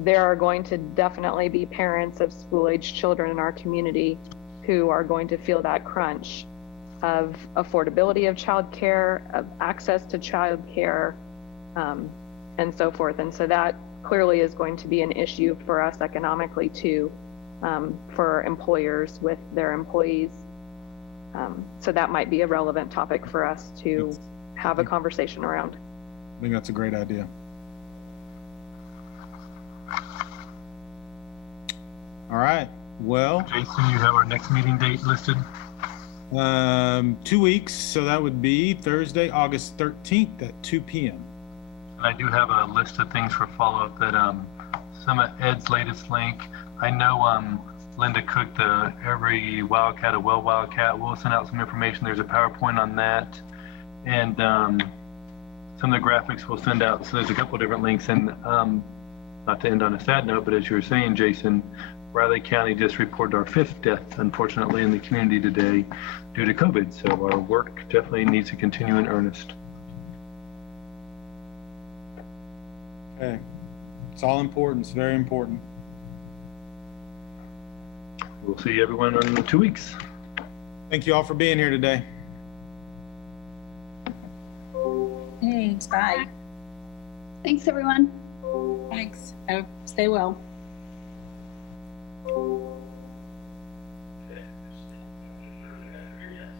there are going to definitely be parents of school-aged children in our community who are going to feel that crunch of affordability of childcare, of access to childcare, and so forth. And so that clearly is going to be an issue for us economically too, for employers with their employees. So that might be a relevant topic for us to have a conversation around. I think that's a great idea. All right. Well, Jason, you have our next meeting date listed? 2 weeks. So that would be Thursday, August 13th at 2 p.m. And I do have a list of things for follow-up that some of Ed's latest link. I know Linda cooked every Wildcat a well Wildcat. We'll send out some information. There's a PowerPoint on that. And some of the graphics we'll send out. So there's a couple of different links. And not to end on a sad note, but as you were saying, Jason, Riley County just reported our 5th death, unfortunately, in the community today due to COVID. So our work definitely needs to continue in earnest. Okay. It's all important. It's very important. We'll see everyone in 2 weeks. Thank you all for being here today. Thanks, bye. Thanks, everyone. Thanks. Stay well.